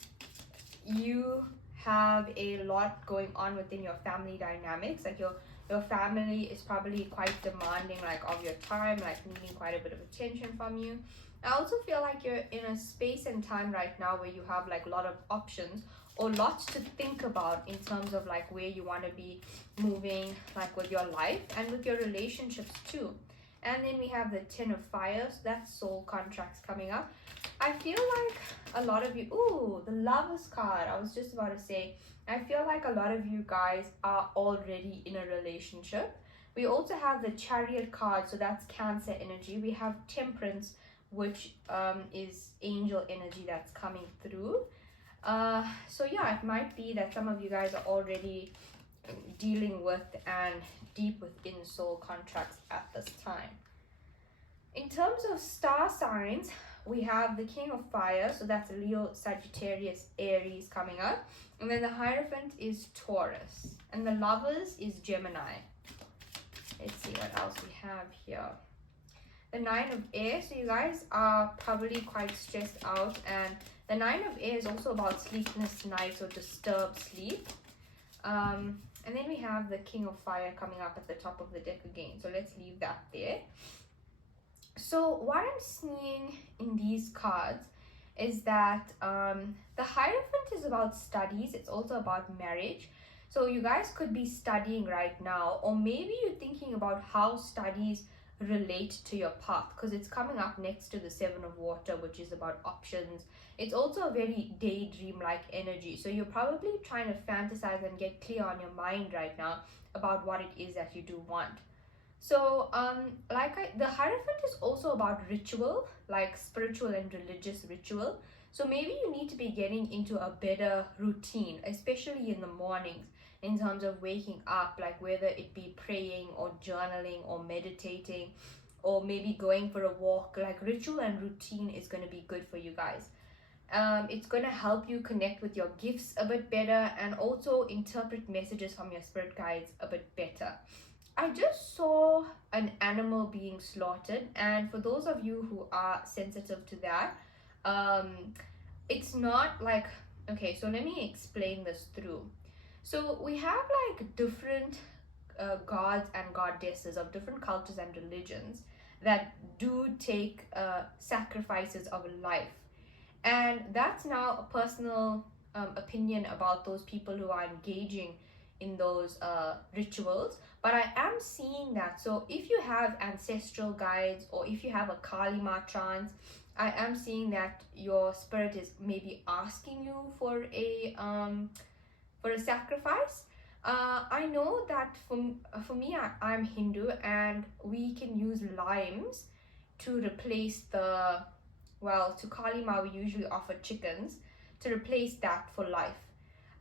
you have a lot going on within your family dynamics. Like your family is probably quite demanding like of your time, like needing quite a bit of attention from you. I also feel like you're in a space and time right now where you have like a lot of options or lots to think about in terms of like where you want to be moving like with your life and with your relationships too. And then we have the Ten of Fire, so that's soul contracts coming up. I feel like a lot of you, the Lovers card, I was just about to say, I feel like a lot of you guys are already in a relationship. We also have the Chariot card, so that's Cancer energy. We have Temperance, which is angel energy that's coming through. So yeah, it might be that some of you guys are already dealing with and deep within soul contracts at this time. In terms of star signs, we have the King of Fire, so that's Leo, Sagittarius, Aries coming up. And then the Hierophant is Taurus. And the Lovers is Gemini. Let's see what else we have here. The Nine of Air, so you guys are probably quite stressed out. And the Nine of Air is also about sleepless nights or disturbed sleep. And then we have the King of Fire coming up at the top of the deck again. So let's leave that there. So what I'm seeing in these cards is that the Hierophant is about studies. It's also about marriage. So you guys could be studying right now, or maybe you're thinking about how studies relate to your path, because it's coming up next to the Seven of Water, which is about options. It's also a very daydream-like energy. So you're probably trying to fantasize and get clear on your mind right now about what it is that you do want. So the Hierophant is also about ritual, like spiritual and religious ritual. So maybe you need to be getting into a better routine, especially in the mornings, in terms of waking up, like whether it be praying or journaling or meditating, or maybe going for a walk. Like ritual and routine is going to be good for you guys. It's going to help you connect with your gifts a bit better and also interpret messages from your spirit guides a bit better. I just saw an animal being slaughtered, and for those of you who are sensitive to that, it's not like, okay, so let me explain this through. So we have like different gods and goddesses of different cultures and religions that do take sacrifices of life. And that's now a personal opinion about those people who are engaging in those rituals. But I am seeing that. So if you have ancestral guides or if you have a Kali Ma trance, I am seeing that your spirit is maybe asking you for a sacrifice. I know that for me, I'm Hindu, and we can use limes to replace to Kali Ma, we usually offer chickens to replace that for life.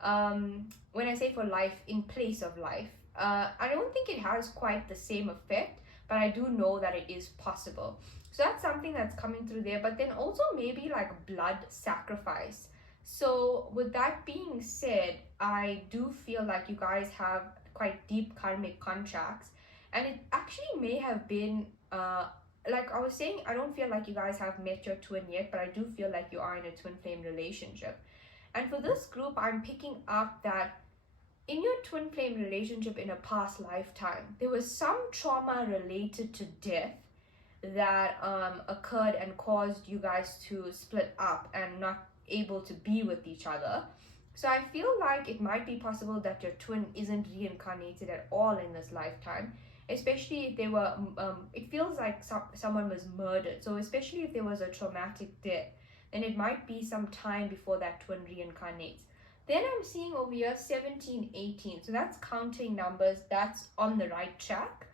When I say for life, in place of life, I don't think it has quite the same effect, but I do know that it is possible. So that's something that's coming through there. But then also maybe like blood sacrifice. So with that being said, I do feel like you guys have quite deep karmic contracts, and it actually may have been like I was saying, I don't feel like you guys have met your twin yet, but I do feel like you are in a twin flame relationship. And for this group, I'm picking up that in your twin flame relationship in a past lifetime, there was some trauma related to death that occurred and caused you guys to split up and not able to be with each other. So I feel like it might be possible that your twin isn't reincarnated at all in this lifetime, especially if they were, it feels like someone was murdered. So especially if there was a traumatic death, then it might be some time before that twin reincarnates. Then I'm seeing over here 17, 18. So that's counting numbers. That's on the right track.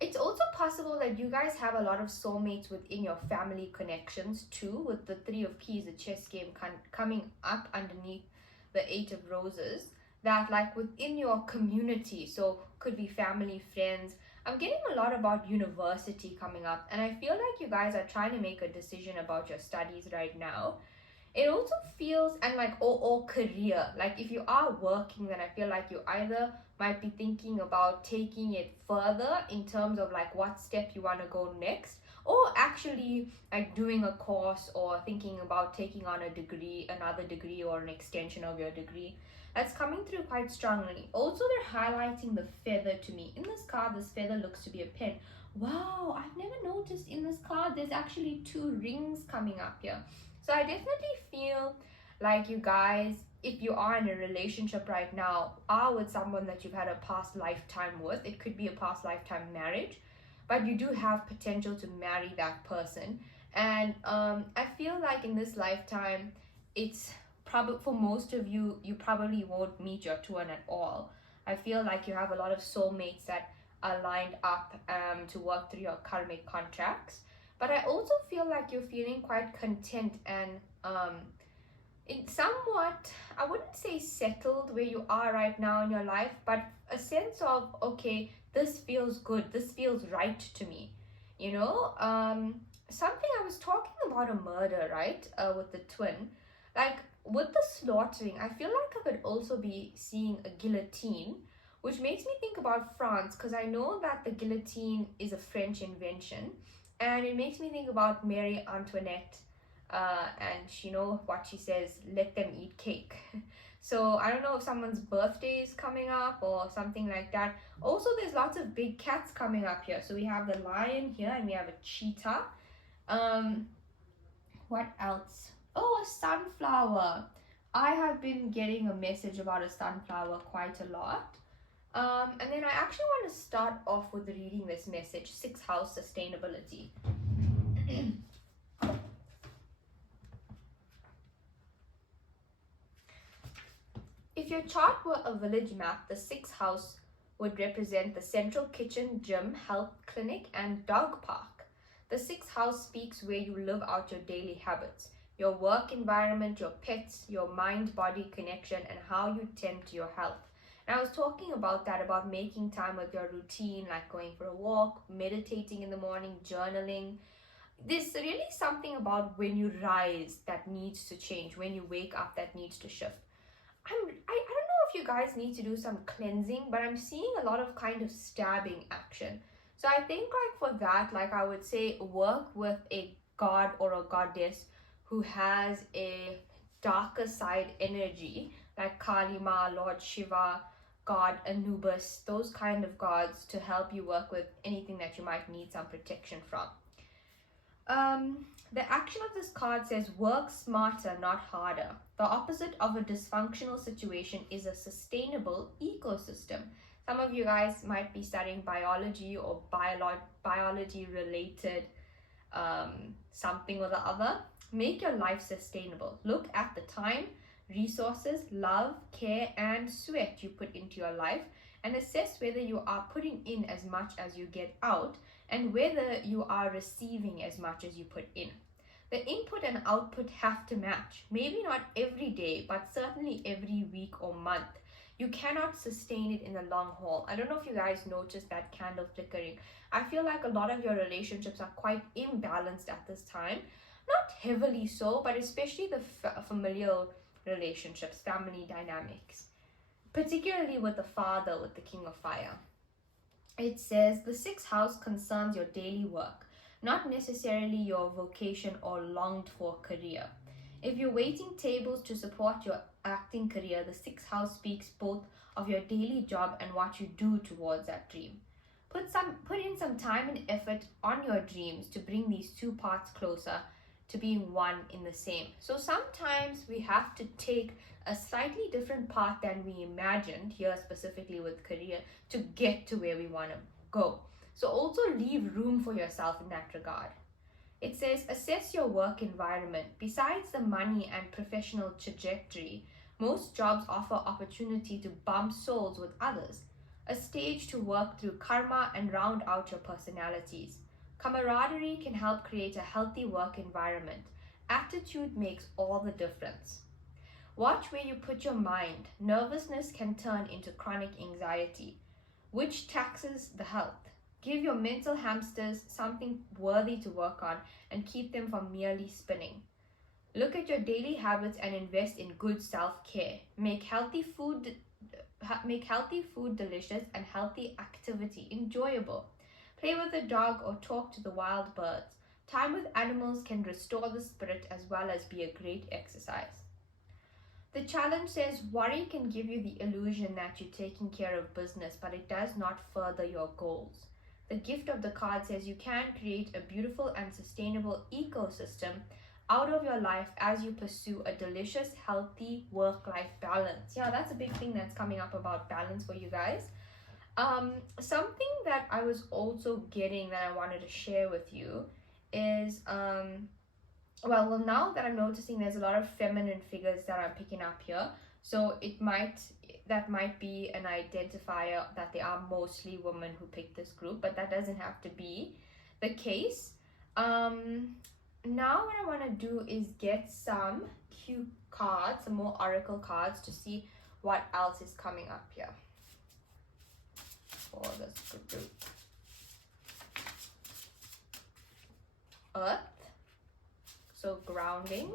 It's also possible that you guys have a lot of soulmates within your family connections too, with the Three of Keys, the chess game coming up underneath the Eight of Roses, that like within your community, so could be family, friends. I'm getting a lot about university coming up, and I feel like you guys are trying to make a decision about your studies right now. It also feels, and like or career, like if you are working, then I feel like you either might be thinking about taking it further in terms of like what step you want to go next, or actually like doing a course or thinking about taking on a degree, another degree, or an extension of your degree. That's coming through quite strongly. Also, they're highlighting the feather to me. In this card, this feather looks to be a pen. Wow, I've never noticed in this card there's actually two rings coming up here. So I definitely feel like you guys, if you are in a relationship right now, are with someone that you've had a past lifetime with. It could be a past lifetime marriage, but you do have potential to marry that person. And I feel like in this lifetime, it's probably for most of you, you probably won't meet your twin at all. I feel like you have a lot of soulmates that are lined up to work through your karmic contracts. But I also feel like you're feeling quite content and in somewhat, I wouldn't say settled where you are right now in your life, but a sense of, okay, this feels good, this feels right to me. You know, something I was talking about a murder, right? With the twin. Like with the slaughtering, I feel like I could also be seeing a guillotine, which makes me think about France, because I know that the guillotine is a French invention. And it makes me think about Mary Antoinette, and you know what she says, let them eat cake. So I don't know if someone's birthday is coming up or something like that. Also, there's lots of big cats coming up here. So we have the lion here and we have a cheetah. What else? Oh, a sunflower. I have been getting a message about a sunflower quite a lot. And then I actually want to start off with reading this message, 6th house sustainability. If your chart were a village map, the 6th house would represent the central kitchen, gym, health clinic, and dog park. The 6th house speaks where you live out your daily habits, your work environment, your pets, your mind-body connection, and how you tend to your health. And I was talking about that, about making time with your routine, like going for a walk, meditating in the morning, journaling. There's really something about when you rise that needs to change, when you wake up that needs to shift. I don't know if you guys need to do some cleansing, but I'm seeing a lot of kind of stabbing action. So I think like for that, like I would say work with a god or a goddess who has a darker side energy, like Kali Ma, Lord Shiva, God Anubis, those kind of gods, to help you work with anything that you might need some protection from. The action of this card says work smarter, not harder. The opposite of a dysfunctional situation is a sustainable ecosystem. Some of you guys might be studying biology or biology related something or the other. Make your life sustainable. Look at the time. resources, love, care, and sweat you put into your life, and assess whether you are putting in as much as you get out and whether you are receiving as much as you put in. The input and output have to match. Maybe not every day, but certainly every week or month. You cannot sustain it in the long haul. I don't know if you guys noticed that candle flickering. I feel like a lot of your relationships are quite imbalanced at this time. Not heavily so, but especially the familial relationships, family dynamics. Particularly with the father, with the King of Fire. It says the sixth house concerns your daily work, not necessarily your vocation or longed for career. If you're waiting tables to support your acting career, the sixth house speaks both of your daily job and what you do towards that dream. Put in some time and effort on your dreams to bring these two parts closer to being one in the same. So sometimes we have to take a slightly different path than we imagined, here specifically with career, to get to where we want to go. So also leave room for yourself in that regard. It says, assess your work environment. Besides the money and professional trajectory, most jobs offer opportunity to bump souls with others, a stage to work through karma and round out your personalities. Camaraderie can help create a healthy work environment. Attitude makes all the difference. Watch where you put your mind. Nervousness can turn into chronic anxiety, which taxes the health. Give your mental hamsters something worthy to work on and keep them from merely spinning. Look at your daily habits and invest in good self-care. Make healthy food delicious and healthy activity enjoyable. Play with a dog or talk to the wild birds. Time with animals can restore the spirit as well as be a great exercise. The challenge says worry can give you the illusion that you're taking care of business, but it does not further your goals. The gift of the card says you can create a beautiful and sustainable ecosystem out of your life as you pursue a delicious, healthy work-life balance. Yeah, that's a big thing that's coming up about balance for you guys. Something that I was also getting that I wanted to share with you is, well, now that I'm noticing there's a lot of feminine figures that I'm picking up here. So that might be an identifier that they are mostly women who pick this group, but that doesn't have to be the case. Now what I want to do is get some cue cards, some more oracle cards to see what else is coming up here for this group. Earth, so grounding,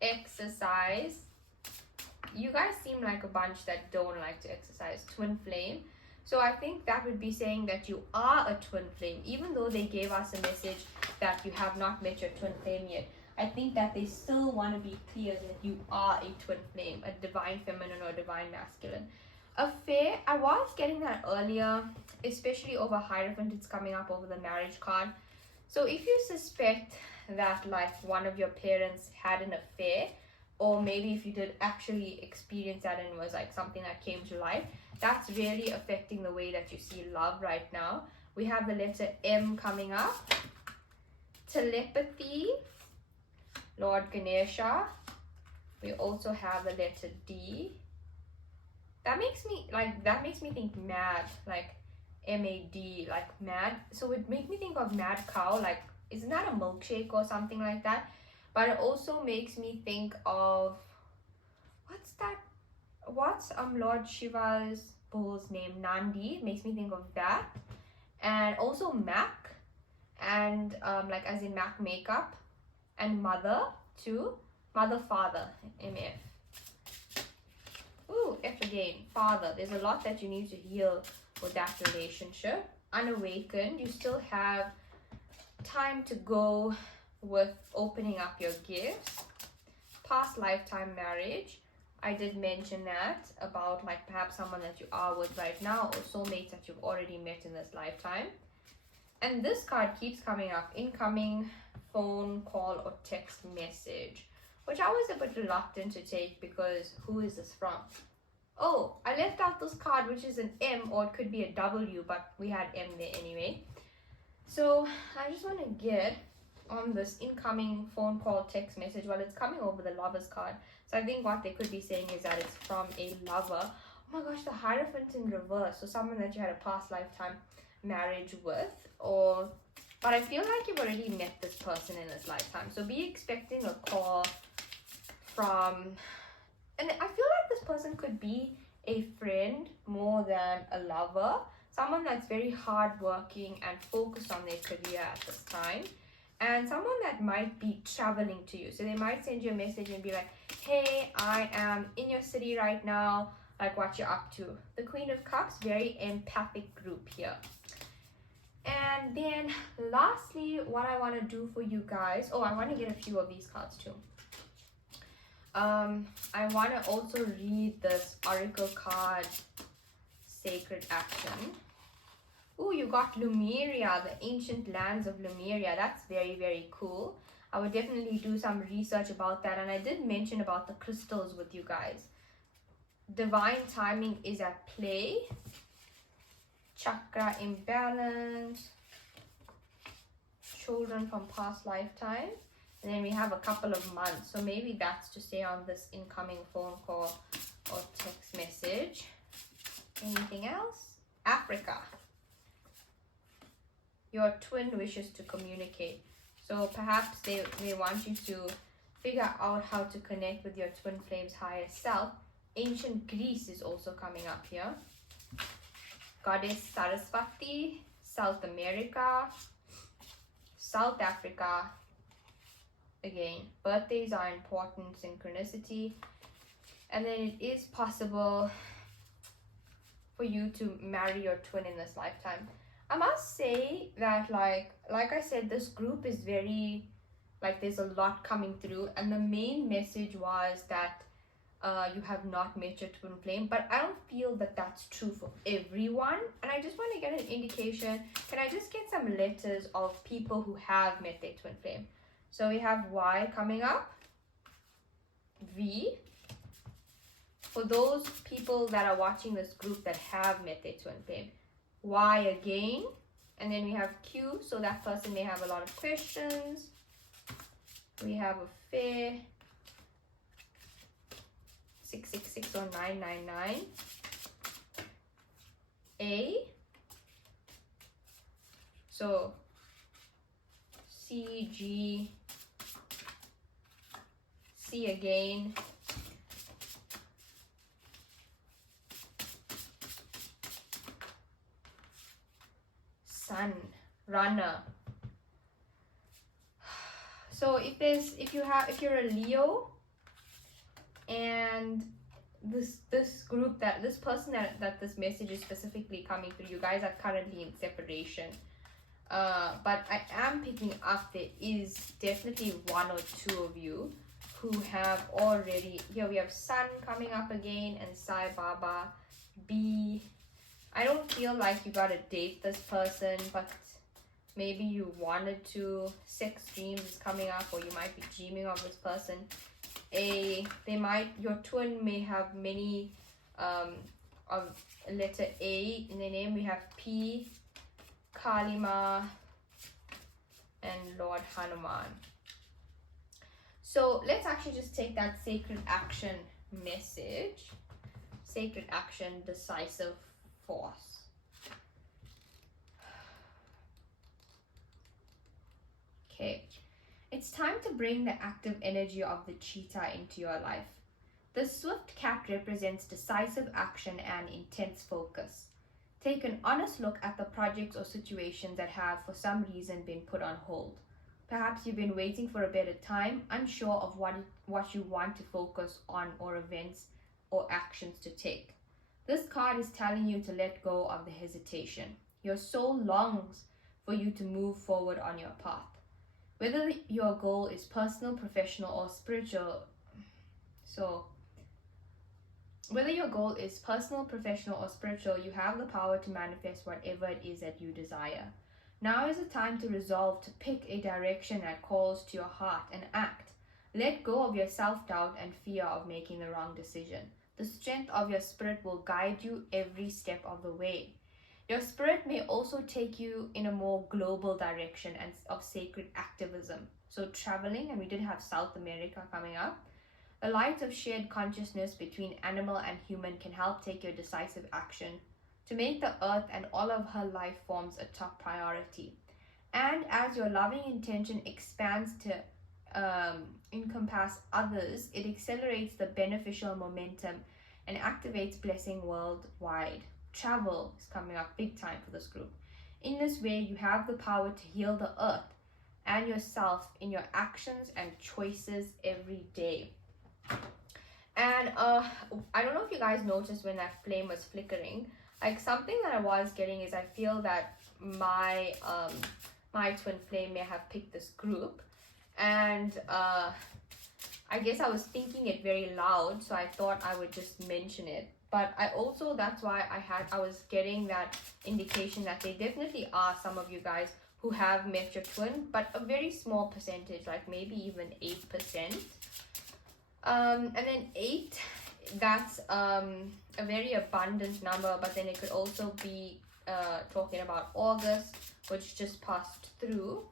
exercise. You guys seem like a bunch that don't like to exercise. Twin flame. So I think that would be saying that you are a twin flame, even though they gave us a message that you have not met your twin flame yet. I think that they still want to be clear that you are a twin flame, a divine feminine or divine masculine. Affair, I was getting that earlier, especially over Hierophant. It's coming up over the marriage card. So if you suspect that like one of your parents had an affair, or maybe if you did actually experience that and it was like something that came to life, that's really affecting the way that you see love right now. We have the letter M coming up. Telepathy, Lord Ganesha. We also have the letter D. That makes me think mad, like MAD, like mad. So it makes me think of mad cow, like isn't that a milkshake or something like that? But it also makes me think of, what's Lord Shiva's bull's name? Nandi. It makes me think of that. And also Mac, and like as in Mac makeup, and mother too. Mother, father, MF. Ooh, F again, father. There's a lot that you need to heal with that relationship. Unawakened, you still have time to go with opening up your gifts. Past lifetime marriage, I did mention that about like perhaps someone that you are with right now, or soulmates that you've already met in this lifetime. And this card keeps coming up: incoming phone call or text message, which I was a bit reluctant to take because who is this from? Oh, I left out this card, which is an M, or it could be a W, but we had M there anyway. So I just want to get on this incoming phone call, text message, well, it's coming over the Lover's card. So I think what they could be saying is that it's from a lover. Oh my gosh, the Hierophant in reverse. So someone that you had a past lifetime marriage with, or but I feel like you've already met this person in this lifetime. So be expecting a call from, and I feel like this person could be a friend more than a lover. Someone that's very hardworking and focused on their career at this time. And someone that might be traveling to you. So they might send you a message and be like, hey, I am in your city right now. Like what you're up to. The Queen of Cups, very empathic group here. And then lastly, what I want to do for you guys, I want to get a few of these cards too. I want to also read this Oracle card, Sacred Action. Oh, you got Lemuria, the ancient lands of Lemuria. That's very, very cool. I would definitely do some research about that. And I did mention about the crystals with you guys. Divine timing is at play. Chakra imbalance. Children from past lifetime. And then we have a couple of months. So maybe that's to say on this incoming phone call or text message. Anything else? Africa. Your twin wishes to communicate. So perhaps they want you to figure out how to connect with your twin flame's higher self. Ancient Greece is also coming up here. Goddess Saraswati, South America, South Africa. Again, birthdays are important, synchronicity. And then it is possible for you to marry your twin in this lifetime. I must say that like I said, this group is very, like there's a lot coming through. And the main message was that you have not met your twin flame. But I don't feel that that's true for everyone. And I just want to get an indication. Can I just get some letters of people who have met their twin flame? So we have Y coming up. V. For those people that are watching this group that have met their twin flame. Y again. And then we have Q. So that person may have a lot of questions. We have affair. 666 or 999. A. So C, G, C again. Sun, runner. So if you're a Leo and this group, this person that this message is specifically coming through, you guys are currently in separation. But I am picking up there is definitely one or two of you who have already, here we have Sun coming up again and Sai Baba. B. I don't feel like you gotta date this person, but maybe you wanted to. Sex dreams is coming up, or you might be dreaming of this person. A. Your twin may have many of letter A in their name. We have P, Kalima, and Lord Hanuman. So let's actually just take that sacred action message. Sacred action, decisive force. Okay, it's time to bring the active energy of the cheetah into your life. The swift cat represents decisive action and intense focus. Take an honest look at the projects or situations that have for some reason been put on hold. Perhaps you've been waiting for a better time, unsure of what you want to focus on or events or actions to take. This card is telling you to let go of the hesitation. Your soul longs for you to move forward on your path. Whether your goal is personal, professional, or spiritual, you have the power to manifest whatever it is that you desire. Now is the time to resolve to pick a direction that calls to your heart and act. Let go of your self-doubt and fear of making the wrong decision. The strength of your spirit will guide you every step of the way. Your spirit may also take you in a more global direction and of sacred activism. So traveling, and we did have South America coming up. A light of shared consciousness between animal and human can help take your decisive action to make the earth and all of her life forms a top priority. And as your loving intention expands to encompass others, it accelerates the beneficial momentum and activates blessing worldwide. Travel is coming up big time for this group. In this way, you have the power to heal the earth and yourself in your actions and choices every day. And I don't know if you guys noticed when that flame was flickering, like something that I was getting is I feel that my my twin flame may have picked this group, and I guess I was thinking it very loud, so I thought I would just mention it. But I also, that's why I was getting that indication that there definitely are some of you guys who have met your twin, but a very small percentage, like maybe even 8%. And then 8, that's a very abundant number, but then it could also be talking about August, which just passed through.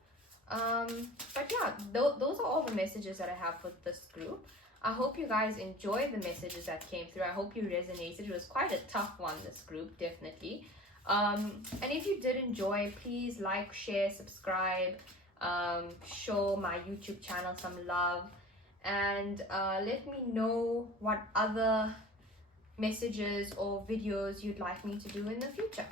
But yeah, those are all the messages that I have for this group. I hope you guys enjoyed the messages that came through. I hope you resonated. It was quite a tough one, this group, definitely. And if you did enjoy, please like, share, subscribe, show my YouTube channel some love, and let me know what other messages or videos you'd like me to do in the future.